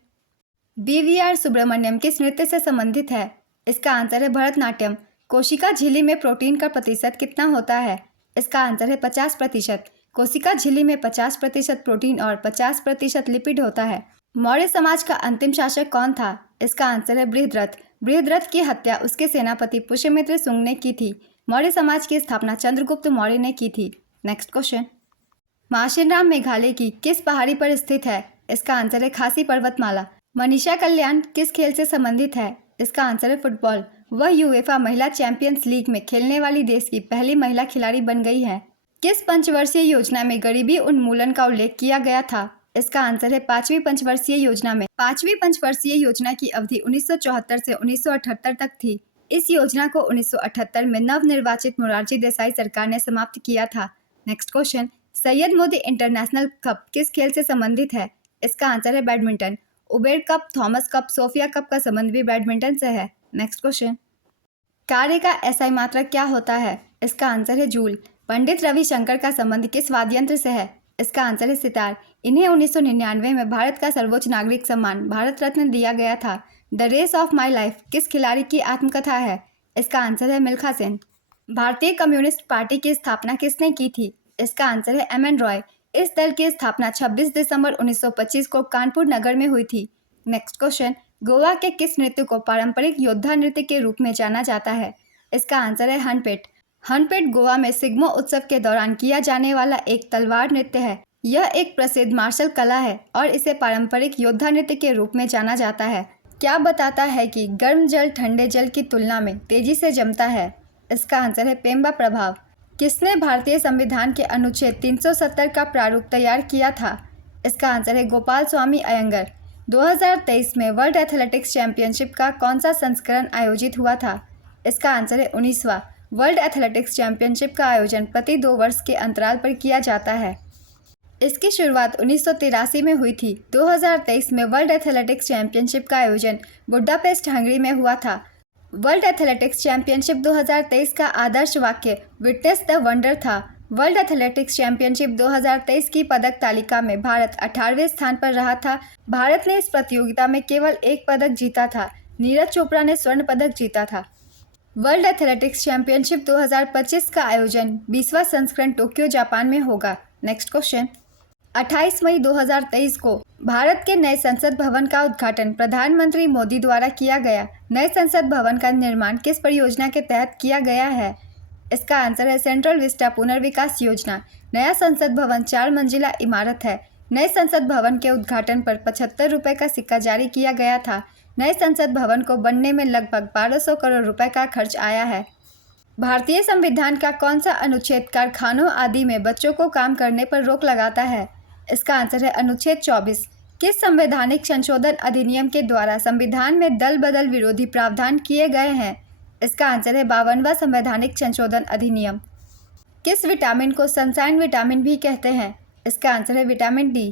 BVR सुब्रमण्यम किस नृत्य से संबंधित है? इसका आंसर है भरतनाट्यम। कोशिका झिल्ली में प्रोटीन का प्रतिशत कितना होता है? इसका आंसर है 50%। कोशिका झिल्ली में 50% प्रोटीन और 50% लिपिड होता है। मौर्य समाज का अंतिम शासक कौन था? इसका आंसर है बृहद्रथ। बृहद्रथ की हत्या उसके सेनापति पुष्यमित्र शुंग ने की थी। मौर्य समाज की स्थापना चंद्रगुप्त मौर्य ने की थी। नेक्स्ट क्वेश्चन, माशिनराम मेघालय की किस पहाड़ी पर स्थित है? इसका आंसर है खासी पर्वतमाला। मनीषा कल्याण किस खेल से संबंधित है? इसका आंसर है फुटबॉल। वह यूएफा महिला चैंपियंस लीग में खेलने वाली देश की पहली महिला खिलाड़ी बन गई है। किस पंचवर्षीय योजना में गरीबी उन्मूलन का उल्लेख किया गया था? इसका आंसर है 5वीं पंचवर्षीय योजना में। 5वीं पंचवर्षीय योजना की अवधि 1974 से 1978 तक थी। इस योजना को 1978 में नवनिर्वाचित मोरारजी देसाई सरकार ने समाप्त किया था। Next question, Syed Modi international cup किस खेल से संबंधित है? इसका आंसर है badminton. Uber Cup, Thomas Cup, Sophia Cup का संबंध भी बैडमिंटन से है। नेक्स्ट क्वेश्चन, कार्य का SI मात्रक क्या होता है? इसका आंसर है जूल। पंडित रविशंकर का संबंध किस वाद्ययंत्र से है? इसका आंसर है सितार। इन्हें 1999 में भारत का सर्वोच्च नागरिक सम्मान भारत रत्न दिया गया था। The race of my life किस खिलाड़ी की आत्मकथा है? इसका आंसर है मिल्खा सेन। भारतीय कम्युनिस्ट पार्टी की स्थापना किसने की थी? इसका आंसर है MN रॉय। इस दल की स्थापना 26 दिसंबर 1925 को कानपुर नगर में हुई थी। नेक्स्ट क्वेश्चन, गोवा के किस नृत्य को पारंपरिक योद्धा नृत्य के रूप में जाना जाता है? इसका आंसर है हनपेट। हनपेट गोवा में सिग्मो उत्सव के दौरान किया जाने वाला एक तलवार नृत्य है। यह एक प्रसिद्ध मार्शल कला है और इसे पारंपरिक योद्धा नृत्य के रूप में जाना जाता है। क्या बताता है कि गर्म जल ठंडे जल की तुलना में तेजी से जमता है? इसका आंसर है पेम्बा प्रभाव। किसने भारतीय संविधान के अनुच्छेद 370 का प्रारूप तैयार किया था? इसका आंसर है गोपाल स्वामी अयंगर। 2023 में वर्ल्ड एथलेटिक्स चैंपियनशिप का कौन सा संस्करण आयोजित हुआ था? इसका आंसर है 19वां। वर्ल्ड एथलेटिक्स चैंपियनशिप का आयोजन प्रति 2 वर्ष के अंतराल पर किया जाता है। इसकी शुरुआत 1983 में हुई थी। 2023 में वर्ल्ड एथलेटिक्स चैंपियनशिप का आयोजन बुडापेस्ट, हंगरी में हुआ था। वर्ल्ड एथलेटिक्स चैंपियनशिप 2023 का आदर्श वाक्य विटनेस द वंडर था। वर्ल्ड एथलेटिक्स चैंपियनशिप 2023 की पदक तालिका में भारत 18वें स्थान पर रहा था। भारत ने इस प्रतियोगिता में केवल एक पदक जीता था। नीरज चोपड़ा ने स्वर्ण पदक जीता था। वर्ल्ड एथलेटिक्स चैंपियनशिप 2025 का आयोजन 20वां संस्करण टोक्यो, जापान में होगा। नेक्स्ट क्वेश्चन, 28 मई 2023 को भारत के नए संसद भवन का उद्घाटन प्रधानमंत्री मोदी द्वारा किया गया। नए संसद भवन का निर्माण किस परियोजना के तहत किया गया है? इसका आंसर है सेंट्रल विस्टा पुनर्विकास योजना। नया संसद भवन 4 मंजिला इमारत है। नए संसद भवन के उद्घाटन पर 75 रुपये का सिक्का जारी किया गया था। नए संसद भवन को बनने में लगभग 1200 करोड़ रुपए का खर्च आया है। भारतीय संविधान का कौन सा अनुच्छेद कारखानों आदि में बच्चों को काम करने पर रोक लगाता है? इसका आंसर है अनुच्छेद 24। किस संवैधानिक संशोधन अधिनियम के द्वारा संविधान में दल बदल विरोधी प्रावधान किए गए हैं? इसका आंसर है 52वां संवैधानिक संशोधन अधिनियम। किस विटामिन को सनशाइन विटामिन भी कहते हैं? इसका आंसर है विटामिन D।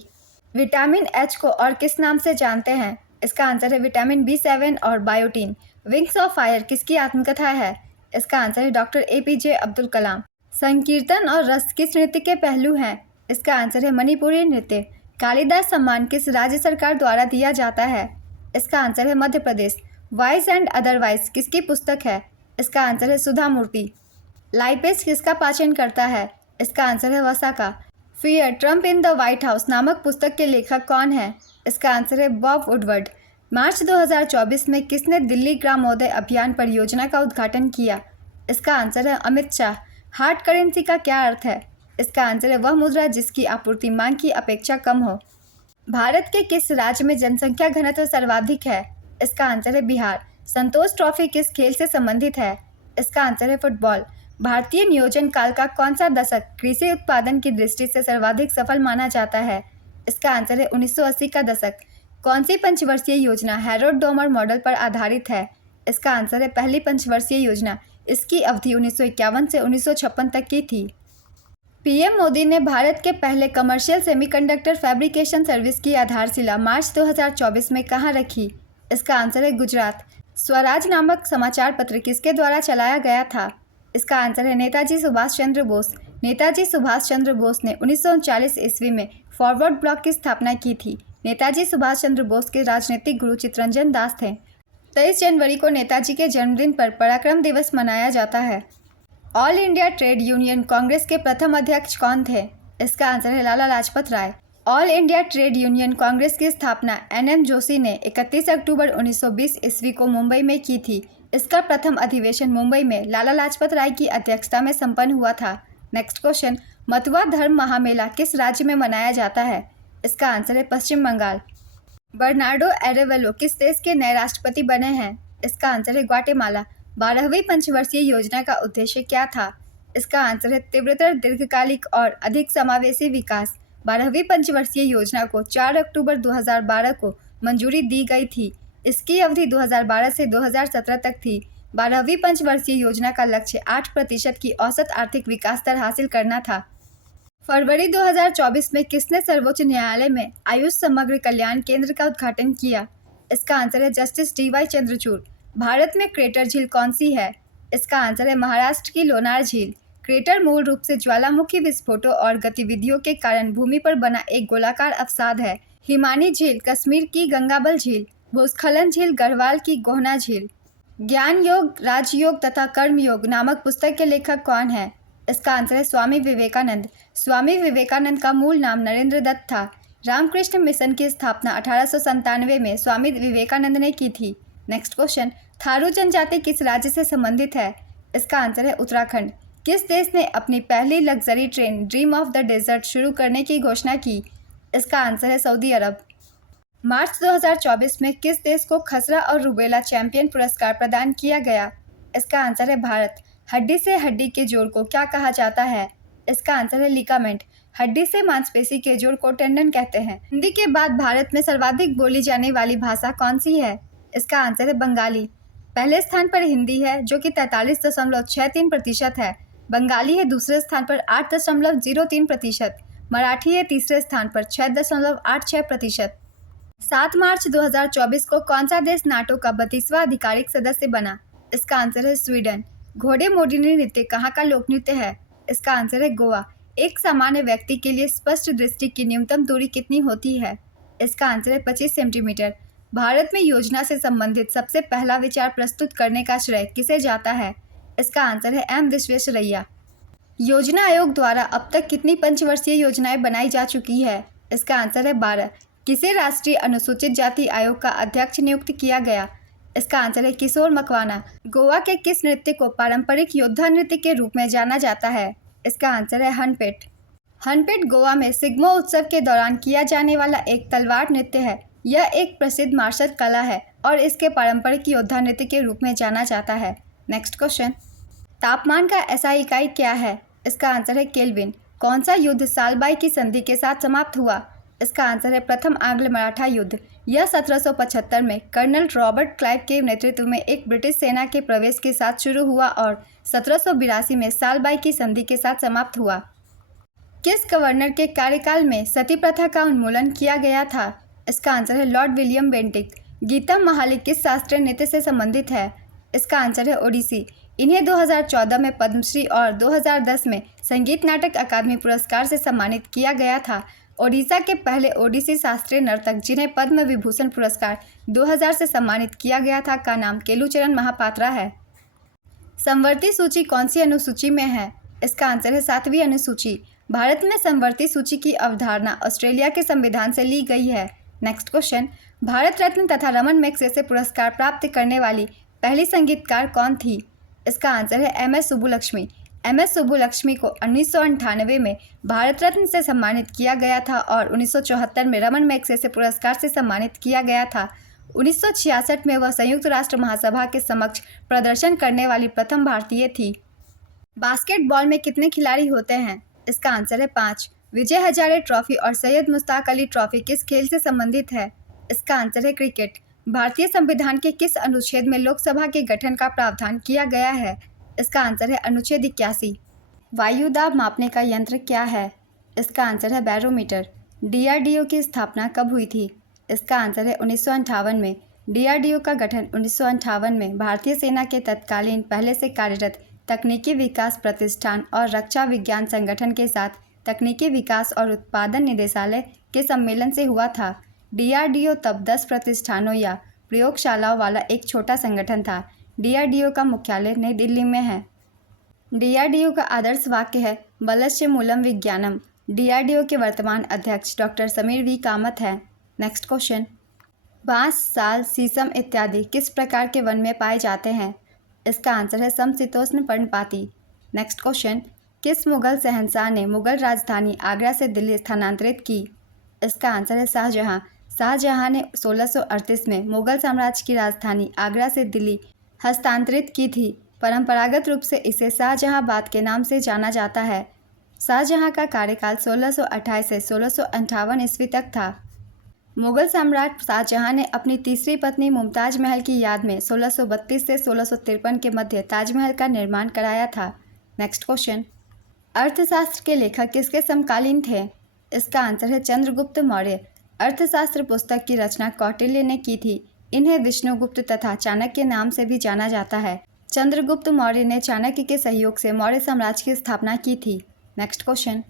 विटामिन H को और किस नाम से जानते हैं? इसका आंसर है विटामिन B7 और बायोटीन। विंग्स ऑफ फायर किसकी आत्मकथा है? इसका आंसर है डॉक्टर APJ अब्दुल कलाम। संकीर्तन और रस किस नृत्य के पहलू हैं? इसका आंसर है मणिपुरी नृत्य। कालिदास सम्मान किस राज्य सरकार द्वारा दिया जाता है? इसका आंसर है Madhya Pradesh. Wise and otherwise किसकी पुस्तक है? इसका आंसर है सुधा मूर्ति। लाइपेज किसका पाचन करता है? इसका आंसर है वसा का। Fear Trump in the white house नामक पुस्तक के लेखक कौन है? इसका आंसर है बॉब वुडवर्ड। मार्च 2024 में किसने दिल्ली ग्रामोदय अभियान परियोजना का उद्घाटन किया? इसका आंसर है अमित शाह। हार्ड करेंसी का क्या अर्थ है? इसका आंसर है वह मुद्रा जिसकी आपूर्ति मांग की अपेक्षा कम हो। भारत के किस राज्य में जनसंख्या घनत्व सर्वाधिक है? इसका आंसर है बिहार। संतोष ट्रॉफी किस खेल से संबंधित है? इसका आंसर है फुटबॉल। भारतीय नियोजन काल का कौन सा दशक कृषि उत्पादन की दृष्टि से सर्वाधिक सफल माना जाता है? इसका आंसर है 1980 का दशक। कौन सी पंचवर्षीय योजना हैरोल्ड डोमर मॉडल पर आधारित है? इसका आंसर है पहली पंचवर्षीय योजना। इसकी अवधि 1951 से 1956 तक की थी। पीएम मोदी ने भारत के पहले कमर्शियल सेमीकंडक्टर फैब्रिकेशन सर्विस की आधारशिला मार्च 2024 में कहाँ रखी? इसका आंसर है गुजरात। स्वराज नामक समाचार पत्र किसके द्वारा चलाया गया था? इसका आंसर है नेताजी सुभाष चंद्र बोस। नेताजी सुभाष चंद्र बोस ने 1939 ईस्वी में फॉरवर्ड ब्लॉक की स्थापना की थी। नेताजी सुभाष चंद्र बोस के राजनीतिक गुरु चित्तरंजन दास थे। 23 जनवरी को नेताजी के जन्मदिन पर पराक्रम दिवस मनाया जाता है। All India Trade Union Congress के प्रथम अध्यक्ष कौन थे? इसका आंसर है Lala Lajpat Rai. All India Trade Union Congress की स्थापना NM जोशी ने 31 अक्टूबर 1920 ईस्वी को मुंबई में की थी। इसका प्रथम अधिवेशन मुंबई में लाला लाजपत राय की अध्यक्षता में संपन्न हुआ था। नेक्स्ट क्वेश्चन, मतुआ धर्म महामेला किस राज्य में मनाया जाता है? इसका आंसर है पश्चिम बंगाल। बर्नार्डो एरेवेलो किस देश के नए राष्ट्रपति बने हैं? इसका आंसर है ग्वाटेमाला। 12वीं पंचवर्षीय योजना का उद्देश्य क्या था? इसका आंसर है तीव्रतर, दीर्घकालिक और अधिक समावेशी विकास। 12वीं पंचवर्षीय योजना को 4 अक्टूबर 2012 को मंजूरी दी गई थी। इसकी अवधि 2012 से 2017 तक थी। 12वीं पंचवर्षीय योजना का लक्ष्य 8% की औसत आर्थिक विकास दर हासिल करना था। फरवरी 2024 में किसने सर्वोच्च न्यायालय में आयुष समग्र कल्याण केंद्र का उद्घाटन किया? इसका आंसर है जस्टिस DY चंद्रचूड़। भारत में क्रेटर झील कौन सी है? इसका आंसर है महाराष्ट्र की लोनार झील। क्रेटर मूल रूप से ज्वालामुखी विस्फोटों और गतिविधियों के कारण भूमि पर बना एक गोलाकार अवसाद है। हिमानी झील कश्मीर की गंगाबल झील, भूस्खलन झील गढ़वाल की गोहना झील। ज्ञान योग, राजयोग तथा कर्म योग नामक पुस्तक के लेखक कौन है? इसका आंसर है स्वामी विवेकानंद। स्वामी विवेकानंद का मूल नाम नरेंद्र दत्त था। रामकृष्ण मिशन की स्थापना 1897 में स्वामी विवेकानंद ने की थी। नेक्स्ट क्वेश्चन, थारू जनजाति किस राज्य से संबंधित है? इसका आंसर है उत्तराखंड। किस देश ने अपनी पहली luxury train dream of the desert शुरू करने की घोषणा की? इसका आंसर है सऊदी अरब। मार्च 2024 में किस देश को खसरा और रूबेला चैंपियन पुरस्कार प्रदान किया गया? इसका आंसर है भारत। हड्डी से हड्डी के जोड़ को क्या कहा जाता है? इसका आंसर है लिगामेंट। हड्डी से मांसपेशी के जोड़ को टेंडन कहते हैं। हिंदी के बाद भारत में सर्वाधिक बोली जाने वाली भाषा कौन सी है? इसका आंसर है बंगाली। पहले स्थान पर हिंदी है जो कि 43.63% है। बंगाली है दूसरे स्थान पर 8.03%। मराठी है तीसरे स्थान पर 6.86%। 7 मार्च 2024 को कौन सा देश नाटो का 32वां आधिकारिक सदस्य बना? इसका आंसर है स्वीडन। घोड़े मोडिनी नृत्य कहाँ का लोक नृत्य है? इसका आंसर है गोवा। एक सामान्य व्यक्ति के लिए स्पष्ट दृष्टि की न्यूनतम दूरी कितनी होती है? इसका आंसर है 25 सेंटीमीटर। भारत में योजना से संबंधित सबसे पहला विचार प्रस्तुत करने का श्रेय किसे जाता है? इसका आंसर है M विश्वेश्वरैया। योजना आयोग द्वारा अब तक कितनी पंचवर्षीय योजनाएं बनाई जा चुकी है? इसका आंसर है 12। किसे राष्ट्रीय अनुसूचित जाति आयोग का अध्यक्ष नियुक्त किया गया? इसका आंसर है किशोर मकवाना। गोवा के किस नृत्य को पारंपरिक योद्धा नृत्य के रूप में जाना जाता है? इसका आंसर है हनपेट। हनपेट गोवा में सिग्मो उत्सव के दौरान किया जाने वाला एक तलवार नृत्य है। यह एक प्रसिद्ध मार्शल कला है और इसके पारंपरिक योद्धा नृत्य के रूप में जाना जाता है। नेक्स्ट क्वेश्चन, तापमान का SI इकाई क्या है? इसका आंसर है केल्विन। कौन सा युद्ध सालबाई की संधि के साथ समाप्त हुआ? इसका आंसर है प्रथम आंग्ल मराठा युद्ध। यह 1775 में कर्नल रॉबर्ट क्लाइव के नेतृत्व में एक ब्रिटिश सेना के प्रवेश के साथ शुरू हुआ और 1782 में सालबाई की संधि के साथ समाप्त हुआ। किस गवर्नर के कार्यकाल में सती प्रथा का उन्मूलन किया गया था? इसका आंसर है लॉर्ड विलियम बेंटिक। गीतम महालिक किस शास्त्रीय नृत्य से संबंधित है? इसका आंसर है ओडिसी। इन्हें 2014 में पद्मश्री और 2010 में संगीत नाटक अकादमी पुरस्कार से सम्मानित किया गया था। ओडिशा के पहले ओडिसी शास्त्रीय नर्तक जिन्हें पद्म विभूषण पुरस्कार 2000 से सम्मानित किया गया था का नाम केलुचरण महापात्रा है। समवर्ती सूची कौन सी अनुसूची में है? इसका आंसर है 7वीं अनुसूची। भारत में समवर्ती सूची की अवधारणा ऑस्ट्रेलिया के संविधान से ली गई है। नेक्स्ट क्वेश्चन, भारत रत्न तथा रमन मैग्सेसे पुरस्कार प्राप्त करने वाली पहली संगीतकार कौन थी? इसका आंसर है MS सुब्बुलक्ष्मी। MS सुब्बुलक्ष्मी को 1998 में भारत रत्न से सम्मानित किया गया था और 1974 में रमन मैग्सेसे पुरस्कार से सम्मानित किया गया था। 1966 में वह संयुक्त राष्ट्र महासभा के समक्ष प्रदर्शन करने वाली प्रथम भारतीय थी। बास्केटबॉल में कितने खिलाड़ी होते हैं? इसका आंसर है 5। विजय हजारे ट्रॉफी और सैयद मुश्ताक अली ट्रॉफी किस खेल से संबंधित है? इसका आंसर है क्रिकेट। भारतीय संविधान के किस अनुच्छेद में लोकसभा के गठन का प्रावधान किया गया है? इसका आंसर है अनुच्छेद 81। वायु दाब मापने का यंत्र क्या है? इसका आंसर है बैरोमीटर। DRDO की स्थापना कब हुई थी? इसका आंसर है 1958 में। DRDO का गठन 1958 में भारतीय सेना के तत्कालीन पहले से कार्यरत तकनीकी विकास प्रतिष्ठान और रक्षा विज्ञान संगठन के साथ तकनीकी विकास और उत्पादन निदेशालय के सम्मेलन से हुआ था। DRDO तब 10 प्रतिष्ठानों या प्रयोगशालाओं वाला एक छोटा संगठन था। DRDO का मुख्यालय नई दिल्ली में है। DRDO का आदर्श वाक्य है बलस्य मूलम विज्ञानम। DRDO के वर्तमान अध्यक्ष डॉक्टर समीर V कामत हैं। नेक्स्ट क्वेश्चन, बांस, साल, शीशम इत्यादि किस प्रकार के वन में पाए जाते हैं? इसका आंसर है समशीतोष्ण पर्णपाती। नेक्स्ट क्वेश्चन, किस मुगल शहंशाह ने मुगल राजधानी आगरा से दिल्ली स्थानांतरित की? इसका आंसर है शाहजहां। शाहजहां ने 1638 में मुगल साम्राज्य की राजधानी आगरा से दिल्ली हस्तांतरित की थी। परंपरागत रूप से इसे शाहजहांबाद के नाम से जाना जाता है। शाहजहां का कार्यकाल 1628 से 1658 ईस्वी तक था। मुगल सम्राट शाहजहां ने अपनी तीसरी पत्नी मुमताज महल की याद में 1632 से 1653 के मध्य ताजमहल का निर्माण कराया था। नेक्स्ट क्वेश्चन, अर्थशास्त्र के लेखक किसके समकालीन थे? इसका आंसर है चंद्रगुप्त मौर्य। अर्थशास्त्र पुस्तक की रचना कौटिल्य ने की थी। इन्हें विष्णुगुप्त तथा चाणक्य नाम से भी जाना जाता है। चंद्रगुप्त मौर्य ने चाणक्य के सहयोग से मौर्य साम्राज्य की स्थापना की थी। नेक्स्ट क्वेश्चन,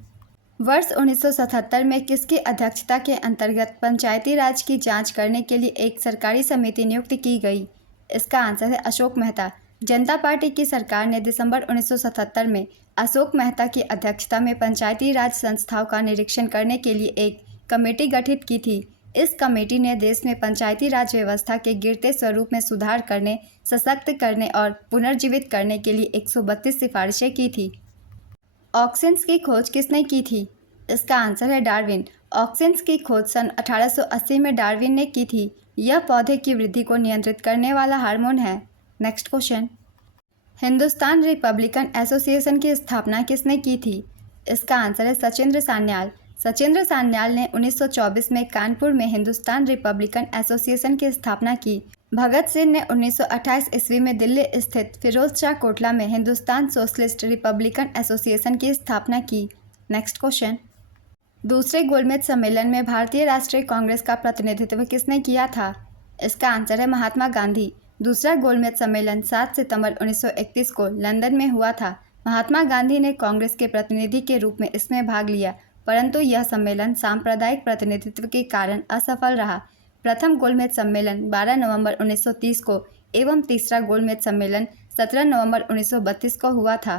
वर्ष 1977 में किसकी अध्यक्षता के अंतर्गत पंचायती राज की जांच करने के लिए एक सरकारी समिति नियुक्त की गई? इसका आंसर है अशोक मेहता। जनता पार्टी की सरकार ने दिसंबर 1977 में अशोक मेहता की अध्यक्षता में पंचायती राज संस्थाओं का निरीक्षण करने के लिए एक कमेटी गठित की थी। इस कमेटी ने देश में पंचायती राज व्यवस्था के गिरते स्वरूप में सुधार करने, सशक्त करने और पुनर्जीवित करने के लिए 132 सिफारिशें की थी। ऑक्सिन्स की खोज किसने की थी? इसका आंसर है डार्विन। ऑक्सिन्स की खोज सन 1880 में डार्विन ने की थी। यह पौधे की वृद्धि को नियंत्रित करने वाला हार्मोन है। Next question, Hindustan Republican association की स्थापना किसने की थी? इसका आंसर है सचिंद्र सान्याल। सचिंद्र सान्याल ने 1924 में कानपुर में हिंदुस्तान रिपब्लिकन एसोसिएशन की स्थापना की। भगत सिंह ने 1928 ईस्वी में दिल्ली स्थित फिरोज शाह कोटला में हिंदुस्तान सोशलिस्ट रिपब्लिकन एसोसिएशन की स्थापना की। नेक्स्ट क्वेश्चन, दूसरे गोलमेज सम्मेलन में भारतीय राष्ट्रीय कांग्रेस का प्रतिनिधित्व किसने किया था? इसका आंसर है महात्मा गांधी। दूसरा गोलमेज सम्मेलन 7 सितंबर 1931 को लंदन में हुआ था। महात्मा गांधी ने कांग्रेस के प्रतिनिधि के रूप में इसमें भाग लिया, परंतु यह सम्मेलन सांप्रदायिक प्रतिनिधित्व के कारण असफल रहा। प्रथम गोलमेज सम्मेलन 12 नवंबर 1930 को एवं तीसरा गोलमेज सम्मेलन 17 नवंबर 1932 को हुआ था।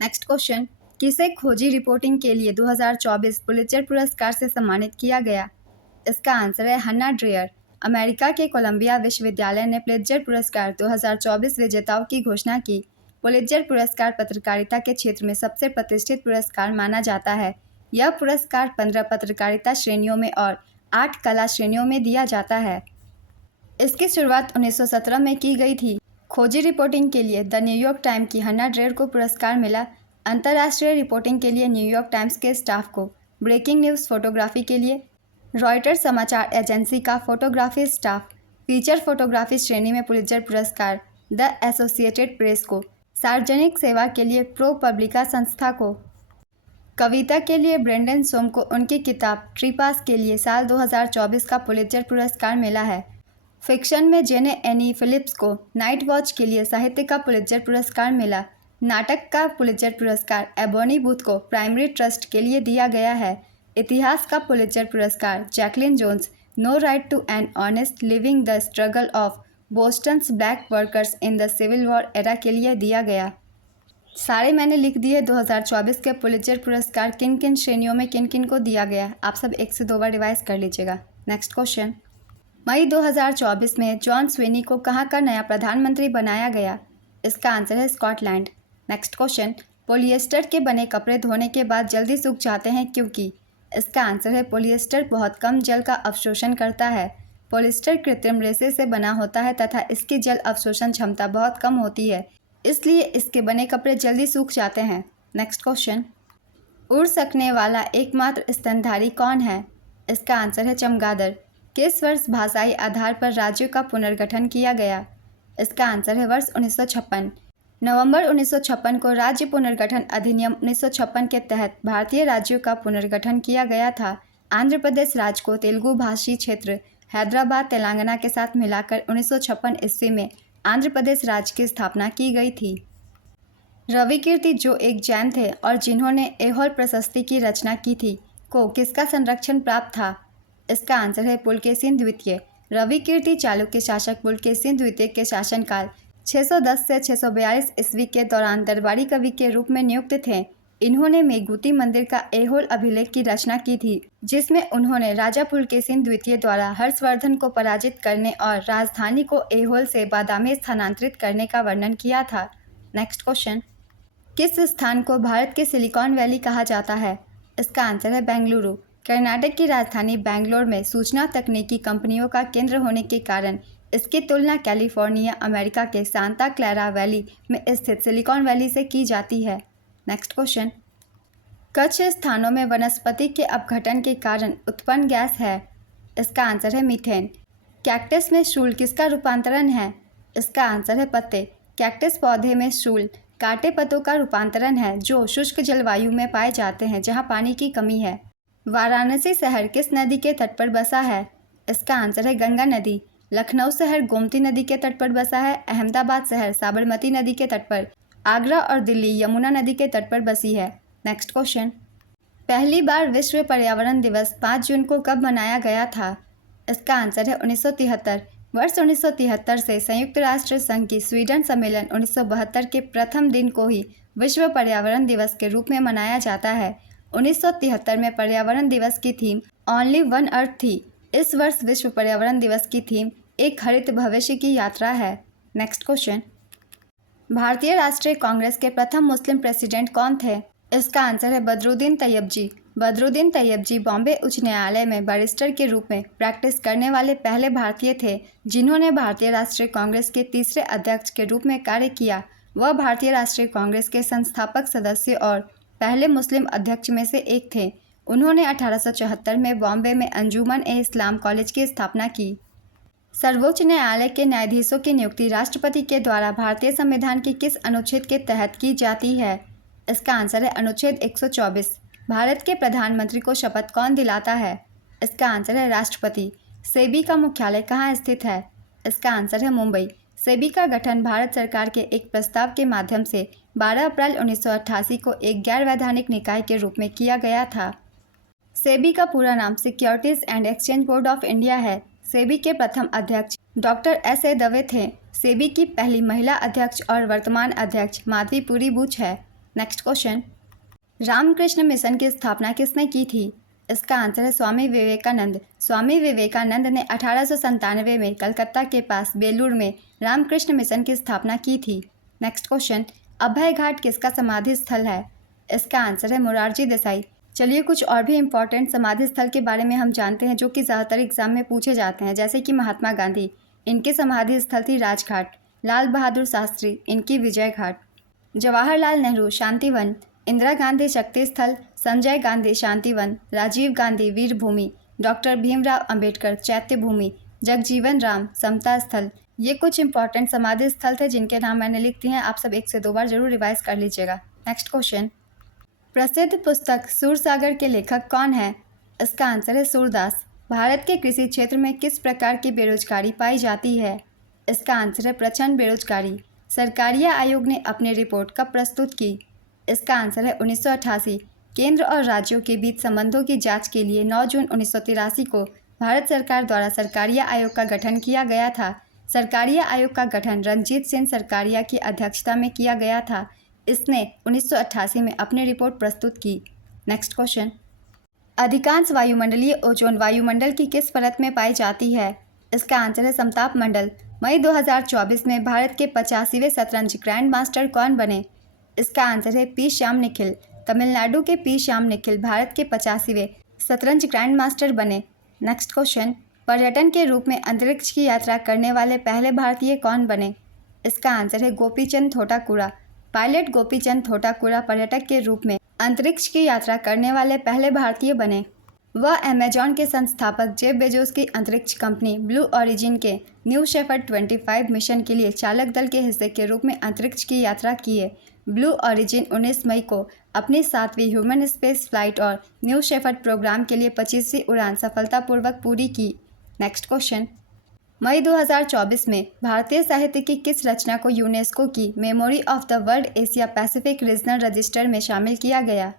नेक्स्ट क्वेश्चन, किसे खोजी रिपोर्टिंग के लिए 2024 पुलित्जर पुरस्कार से सम्मानित किया गया? इसका आंसर है हन्ना ड्रेयर। अमेरिका के कोलंबिया विश्वविद्यालय ने पुलित्जर पुरस्कार 2024 विजेताओं की घोषणा की। पुलित्जर पुरस्कार पत्रकारिता के क्षेत्र में सबसे प्रतिष्ठित पुरस्कार माना जाता है। यह पुरस्कार 15 पत्रकारिता श्रेणियों में और 8 कला श्रेणियों में दिया जाता है। इसकी शुरुआत 1917 में की गई थी। खोजी रिपोर्टिंग के लिए द न्यूयॉर्क टाइम्स की हन्ना ड्रेयर को पुरस्कार मिला। अंतर्राष्ट्रीय रिपोर्टिंग के लिए न्यूयॉर्क टाइम्स के स्टाफ को, ब्रेकिंग न्यूज़ फोटोग्राफी के लिए रॉयटर्स समाचार एजेंसी का फोटोग्राफी स्टाफ, फीचर फोटोग्राफी श्रेणी में पुलित्जर पुरस्कार द एसोसिएटेड प्रेस को, सार्वजनिक सेवा के लिए प्रो पब्लिका संस्था को, कविता के लिए ब्रेंडन सोम को उनकी किताब ट्रीपास के लिए साल 2024 का पुलित्जर पुरस्कार मिला है। फिक्शन में जेने एनी फिलिप्स को नाइट वॉच के लिए साहित्य का पुलित्जर पुरस्कार मिला। नाटक का पुलित्जर पुरस्कार एबोनी बूथ को प्राइमरी ट्रस्ट के लिए दिया गया है। इतिहास का पुलित्जर पुरस्कार Jacqueline Jones no right to an honest living the struggle of Boston's black workers in the civil war era के लिए दिया गया। सारे मैंने लिख दिए। 2024 के पुलित्जर पुरस्कार किन किन श्रेणियों में किन किन को दिया गया, आप सब 1 से 2 बार रिवाइज कर लीजिएगा। नेक्स्ट क्वेश्चन, मई 2024 में जॉन स्विनी को कहाँ का नया प्रधानमंत्री बनाया गया? इसका आंसर है स्कॉटलैंड। नेक्स्ट क्वेश्चन, पॉलिएस्टर के बने कपड़े धोने के बाद जल्दी सूख जाते हैं क्योंकि? इसका आंसर है पॉलिएस्टर बहुत कम जल का अवशोषण करता है। पॉलिएस्टर कृत्रिम रेशे से बना होता है तथा इसकी जल अवशोषण क्षमता बहुत कम होती है, इसलिए इसके बने कपड़े जल्दी सूख जाते हैं। नेक्स्ट क्वेश्चन, उड़ सकने वाला एकमात्र स्तनधारी कौन है? इसका आंसर है चमगादड़। किस वर्ष भाषाई आधार पर राज्यों का पुनर्गठन किया गया? इसका आंसर है वर्ष 1956। नवंबर 1956 को राज्य पुनर्गठन अधिनियम 1956 के तहत भारतीय राज्यों का पुनर्गठन किया गया था। आंध्र प्रदेश राज्य को तेलुगु भाषी क्षेत्र हैदराबाद तेलंगाना के साथ मिलाकर 1956 ईस्वी में आंध्र प्रदेश राज्य की स्थापना की गई थी। रवि कीर्ति, जो एक जैन थे और जिन्होंने ऐहोल प्रशस्ति की रचना की थी, को किसका संरक्षण प्राप्त था? इसका आंसर है पुलकेशिन द्वितीय। रवि कीर्ति चालुक्य शासक पुलकेशिन द्वितीय के शासनकाल 610 से 642 ईस्वी के दौरान दरबारी कवि के रूप में नियुक्त थे। इन्होंने मेघूती मंदिर का ऐहोल अभिलेख की रचना की थी, जिसमें उन्होंने राजा पुलकेशिन द्वितीय द्वारा हर्षवर्धन को पराजित करने और राजधानी को ऐहोल से बादामी स्थानांतरित करने का वर्णन किया था। नेक्स्ट क्वेश्चन, किस स्थान को भारत के सिलिकॉन वैली कहा जाता है? इसका आंसर है बेंगलुरु। कर्नाटक की राजधानी बेंगलोर में सूचना तकनीकी कंपनियों का केंद्र होने के कारण इसकी तुलना कैलिफोर्निया अमेरिका के सांता क्लैरा वैली में स्थित सिलिकॉन वैली से की जाती है। नेक्स्ट क्वेश्चन, कुछ स्थानों में वनस्पति के अपघटन के कारण उत्पन्न गैस है। इसका आंसर है मीथेन। कैक्टस में शूल किसका रूपांतरण है? इसका आंसर है पत्ते। कैक्टस पौधे में शूल कांटे पत्तों का रूपांतरण है जो शुष्क जलवायु में पाए जाते हैं जहां पानी की कमी है। वाराणसी शहर किस नदी के तट पर बसा है? इसका आंसर है गंगा नदी। लखनऊ शहर गोमती नदी के तट पर बसा है। अहमदाबाद शहर साबरमती नदी के तट पर। आगरा और दिल्ली यमुना नदी के तट पर बसी है। नेक्स्ट क्वेश्चन, पहली बार विश्व पर्यावरण दिवस 5 जून को कब मनाया गया था? इसका आंसर है 1973। वर्ष 1973 से संयुक्त राष्ट्र संघ की स्वीडन सम्मेलन 1972 के प्रथम दिन को ही विश्व पर्यावरण दिवस के रूप में मनाया जाता है। 1973 में पर्यावरण दिवस की थीम ओनली वन अर्थ थी। इस वर्ष विश्व पर्यावरण दिवस की थीम एक हरित भविष्य की यात्रा है। नेक्स्ट क्वेश्चन, भारतीय राष्ट्रीय कांग्रेस के प्रथम मुस्लिम प्रेसिडेंट कौन थे? इसका आंसर है बदरुद्दीन तैयब जी। बदरुद्दीन तैयब जी बॉम्बे उच्च न्यायालय में बैरिस्टर के रूप में प्रैक्टिस करने वाले पहले भारतीय थे जिन्होंने भारतीय राष्ट्रीय कांग्रेस के तीसरे अध्यक्ष के रूप में कार्य किया। वह भारतीय राष्ट्रीय कांग्रेस के संस्थापक सदस्य और पहले मुस्लिम अध्यक्ष में से एक थे। उन्होंने 1874 में बॉम्बे में अंजुमन-ए-इस्लाम कॉलेज की स्थापना की। सर्वोच्च न्यायालय के न्यायाधीशों की नियुक्ति राष्ट्रपति के द्वारा भारतीय संविधान के किस अनुच्छेद के तहत की जाती है? इसका आंसर है अनुच्छेद 124। भारत के प्रधानमंत्री को शपथ कौन दिलाता है? इसका आंसर है राष्ट्रपति। सेबी का मुख्यालय कहाँ स्थित है? इसका आंसर है मुंबई। सेबी का गठन भारत सरकार के एक प्रस्ताव के माध्यम से 12 अप्रैल 1988 को एक गैर वैधानिक निकाय के रूप में किया गया था। सेबी का पूरा नाम securities and exchange board of India है। सेबी के प्रथम अध्यक्ष डॉक्टर S.A. दवे थे। सेबी की पहली महिला अध्यक्ष और वर्तमान अध्यक्ष माधवी पुरी बुच है। नेक्स्ट क्वेश्चन, रामकृष्ण मिशन की स्थापना किसने की थी? इसका आंसर है स्वामी विवेकानंद। स्वामी विवेकानंद ने 1897 में कलकत्ता के पास बेलूर में रामकृष्ण मिशन की स्थापना की थी। नेक्स्ट क्वेश्चन, अभय घाट किसका समाधि स्थल है? इसका आंसर है मोरारजी देसाई। चलिए कुछ और भी इम्पॉर्टेंट समाधि स्थल के बारे में हम जानते हैं जो कि ज़्यादातर एग्जाम में पूछे जाते हैं, जैसे कि महात्मा गांधी, इनकी समाधि स्थल थी राजघाट। लाल बहादुर शास्त्री, इनकी विजय घाट। जवाहरलाल नेहरू शांतिवन। इंदिरा गांधी शक्ति स्थल, संजय गांधी शांतिवन, राजीव गांधी वीर भूमि, डॉक्टर भीमराव अंबेडकर चैत्य भूमि, जगजीवन राम समता स्थल। ये कुछ इंपॉर्टेंट समाधि स्थल थे जिनके नाम मैंने लिख दिए हैं। आप सब 1 से 2 बार जरूर रिवाइज कर लीजिएगा। नेक्स्ट क्वेश्चन, प्रसिद्ध पुस्तक सूरसागर के लेखक कौन है? इसका आंसर है सूरदास। भारत के कृषि क्षेत्र में किस प्रकार की बेरोजगारी पाई जाती है? इसका आंसर है प्रचंड बेरोजगारी। सरकारिया आयोग ने अपनी रिपोर्ट कब प्रस्तुत की? इसका आंसर है 1988। केंद्र और राज्यों के बीच संबंधों की जांच के लिए 9 जून 1983 को भारत सरकार द्वारा सरकारिया आयोग का गठन किया गया था। सरकारिया आयोग का गठन रंजीत सेन सरकारिया की अध्यक्षता में किया गया था। इसने 1988 में अपनी रिपोर्ट प्रस्तुत की। नेक्स्ट क्वेश्चन, अधिकांश वायुमंडलीय ओजोन वायुमंडल की किस परत में पाई जाती है? इसका आंसर है समताप मंडल। मई 2024 में भारत के 85वें शतरंज ग्रैंड मास्टर कौन बने? इसका आंसर है पी श्याम निखिल। तमिलनाडु के पी श्याम निखिल भारत के 85वें शतरंज ग्रैंड मास्टर बने। नेक्स्ट क्वेश्चन, पर्यटन के रूप में अंतरिक्ष की यात्रा करने वाले पहले भारतीय कौन बने? इसका आंसर है गोपीचंद थोटाकुरा। पायलट गोपीचंद थोटाकुरा पर्यटक के रूप में अंतरिक्ष की यात्रा करने वाले पहले भारतीय बने। वह अमेजॉन के संस्थापक जेफ बेजोस की अंतरिक्ष कंपनी ब्लू ओरिजिन के न्यू शेफर्ड 25 मिशन के लिए चालक दल के हिस्से के रूप में अंतरिक्ष की यात्रा किए। ब्लू ओरिजिन 19 मई को अपनी 7वीं ह्यूमन स्पेस फ्लाइट और न्यू शेफर्ड प्रोग्राम के लिए 25वीं उड़ान सफलतापूर्वक पूरी की। नेक्स्ट क्वेश्चन, मई 2024 में भारतीय साहित्य की किस रचना को यूनेस्को की memory of the world Asia Pacific regional register में शामिल किया गया?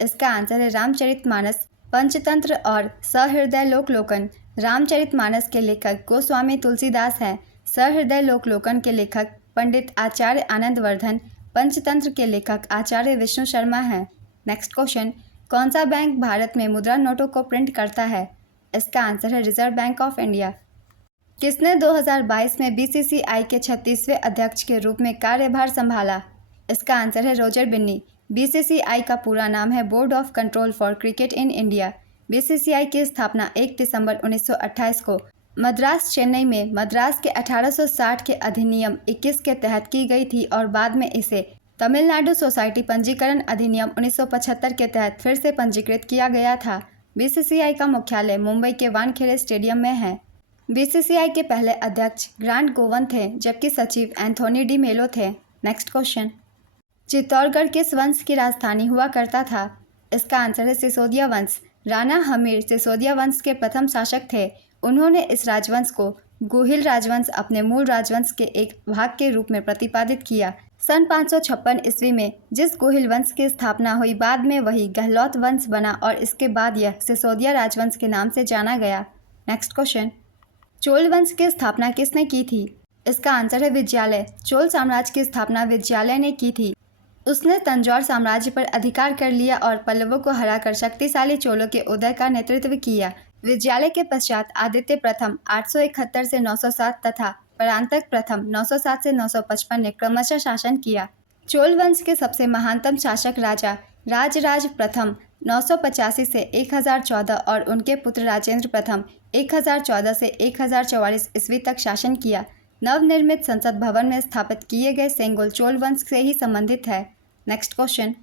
इसका आंसर है रामचरितमानस। पंचतंत्र और सहृदय लोकलोकन। रामचरितमानस के लेखक गोस्वामी तुलसीदास हैं। सहृदय लोकलोकन के लेखक पंडित आचार्य आनंदवर्धन। पंचतंत्र के लेखक आचार्य विष्णु शर्मा हैं। नेक्स्ट क्वेश्चन, कौन सा बैंक भारत में मुद्रा नोटों को प्रिंट करता है? इसका आंसर है रिजर्व बैंक ऑफ इंडिया। किसने 2022 में बीसीसीआई के 36वें अध्यक्ष के रूप में कार्यभार संभाला? इसका आंसर है रोजर बिन्नी। बीसीसीआई का पूरा नाम है board of control for cricket in India. BCCI की स्थापना 1 दिसंबर 1928 को मद्रास चेन्नई में मद्रास के 1860 के अधिनियम 21 के तहत की गई थी और बाद में इसे तमिलनाडु सोसाइटी पंजीकरण अधिनियम 1975 के तहत फिर से पंजीकृत किया गया था। बीसीसीआई का मुख्यालय मुंबई के वानखेड़े स्टेडियम में है। बीसीसीआई के पहले अध्यक्ष ग्रांट गोवन थे, जबकि सचिव एंथोनी डी मेलो थे। नेक्स्ट क्वेश्चन, चित्तौड़गढ़ किस वंश की राजधानी हुआ करता था? इसका आंसर है सिसोदिया वंश। राणा हमीर सिसोदिया वंश के प्रथम शासक थे। उन्होंने इस राजवंश को गुहिल राजवंश अपने मूल राजवंश के एक भाग के रूप में प्रतिपादित किया। सन 556 ईस्वी में जिस गुहिल वंश की स्थापना हुई, बाद में वही गहलोत वंश बना और इसके बाद यह सिसोदिया राजवंश के नाम से जाना गया। नेक्स्ट क्वेश्चन, चोल वंश की स्थापना किसने की थी? इसका आंसर है विजयालय। चोल साम्राज्य की स्थापना विजयालय ने की थी। उसने तंजौर साम्राज्य पर अधिकार कर लिया और पल्लवों को हराकर शक्तिशाली चोलों के उदय का नेतृत्व किया। विजयालय के पश्चात आदित्य प्रथम 871 से 907 तथा परांतक प्रथम 907 से 955 ने क्रमशः शासन किया। चोल वंश के सबसे महानतम शासक राजा राजराज प्रथम 985 से 1014 और उनके पुत्र राजेंद्र प्रथम 1014 से 1044 ईस्वी तक शासन किया। नवनिर्मित संसद भवन में स्थापित किए गए सेंगोल चोल वंश से ही संबंधित है। नेक्स्ट क्वेश्चन,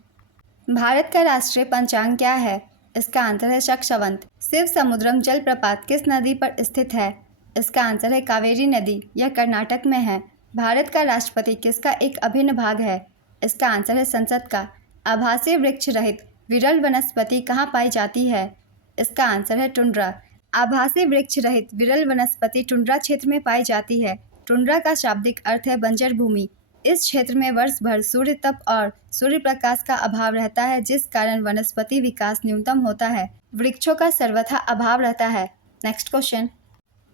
भारत का राष्ट्रीय पंचांग क्या है? इसका आंसर है शकशवंत। शिव समुद्रम जलप्रपात किस नदी पर स्थित है? इसका आंसर है कावेरी नदी। यह कर्नाटक में है। भारत का राष्ट्रपति किसका एक अभिन्न भाग है? इसका आंसर है संसद का। आभासी वृक्ष रहित विरल वनस्पति कहाँ पाई जाती है? इसका आंसर है टुंड्रा। आभासी वृक्ष रहित विरल वनस्पति टुंड्रा क्षेत्र में पाई जाती है। टुंड्रा का शाब्दिक अर्थ है बंजर भूमि। इस क्षेत्र में वर्ष भर सूर्य तप और सूर्य प्रकाश का अभाव रहता है, जिस कारण वनस्पति विकास न्यूनतम होता है। वृक्षों का सर्वथा अभाव रहता है। नेक्स्ट क्वेश्चन,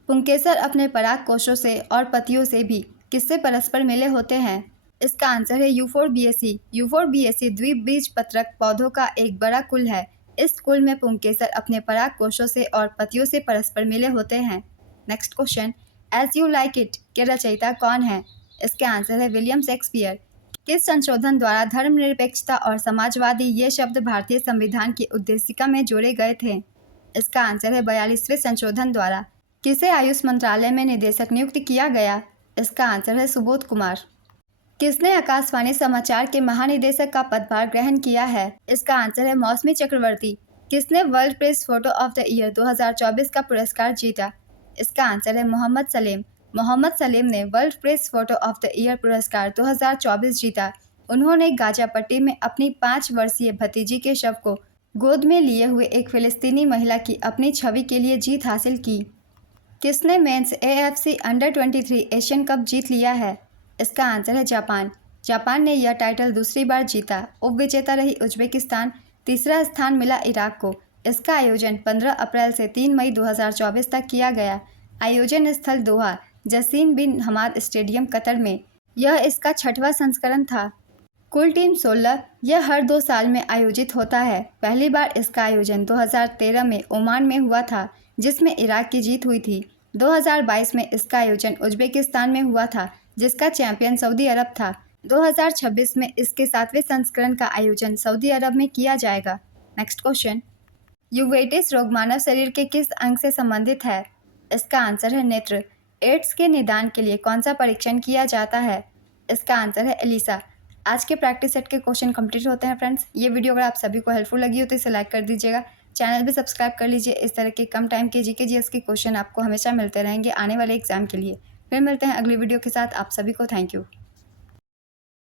पुंकेसर अपने पराग कोशों से और पतियों से भी किससे परस्पर मिले होते हैं? इसका आंसर है यूफोरबिएसी। यूफोरबिएसी द्विबीजपत्रक पौधों का एक बड़ा कुल है। इस कुल में पुंकेसर अपने पराग कोशों से और पतियों से परस्पर मिले होते हैं। Next question, as you like it के रचयिता कौन है? इसके आंसर है विलियम शेक्सपियर। किस संशोधन द्वारा धर्मनिरपेक्षता और समाजवादी ये शब्द भारतीय संविधान की उद्देशिका में जोड़े गए थे? इसका आंसर है 42वें संशोधन द्वारा। किसे आयुष मंत्रालय में निदेशक नियुक्त किया गया? इसका आंसर है सुबोध कुमार। किसने आकाशवाणी समाचार के महानिदेशक का पदभार ग्रहण किया है? इसका आंसर है मौसमी चक्रवर्ती। किसने world press photo of the year 2024 का पुरस्कार जीता? इसका आंसर है मोहम्मद सलीम। मोहम्मद सलीम ने world press photo of the year पुरस्कार 2024 जीता। उन्होंने गाजापट्टी में अपनी 5 वर्षीय भतीजी के शव को गोद में लिए हुए एक फिलिस्तीनी महिला की अपनी छवि के लिए जीत हासिल की। किसने men's AFC under 23 Asian Cup जीत लिया है? इसका आंसर है जापान। जापान ने यह टाइटल दूसरी बार जीता। उपविजेता रही उज्बेकिस्तान। तीसरा स्थान मिला इराक को। इसका आयोजन 15 अप्रैल से 3 मई 2024 तक किया गया। आयोजन स्थल दोहा। जसीन बिन हमाद स्टेडियम कतर में। यह इसका 6वां संस्करण था। कुल टीम 16। यह हर 2 साल में आयोजित होता है। पहली बार इसका आयोजन 2013 में ओमान में हुआ था, जिसमें इराक की जीत हुई थी। 2022 में इसका आयोजन उज्बेकिस्तान में हुआ था, जिसका चैंपियन सऊदी अरब था। 2026 में इसके 7वें संस्करण का आयोजन सऊदी अरब में किया जाएगा। नेक्स्ट क्वेश्चन, यूवेटिस रोग मानव शरीर के किस अंग से संबंधित है? इसका आंसर है नेत्र। एड्स के निदान के लिए कौन सा परीक्षण किया जाता है? इसका आंसर है एलिसा। आज के प्रैक्टिस सेट के क्वेश्चन कंप्लीट होते हैं फ्रेंड्स। ये वीडियो अगर आप सभी को हेल्पफुल लगी हो तो इसे लाइक कर दीजिएगा। चैनल भी सब्सक्राइब कर लीजिए। इस तरह के कम टाइम के जीके जीएस के क्वेश्चन आपको हमेशा मिलते रहेंगे आने वाले एग्जाम के लिए। फिर मिलते हैं अगली वीडियो के साथ। आप सभी को थैंक यू।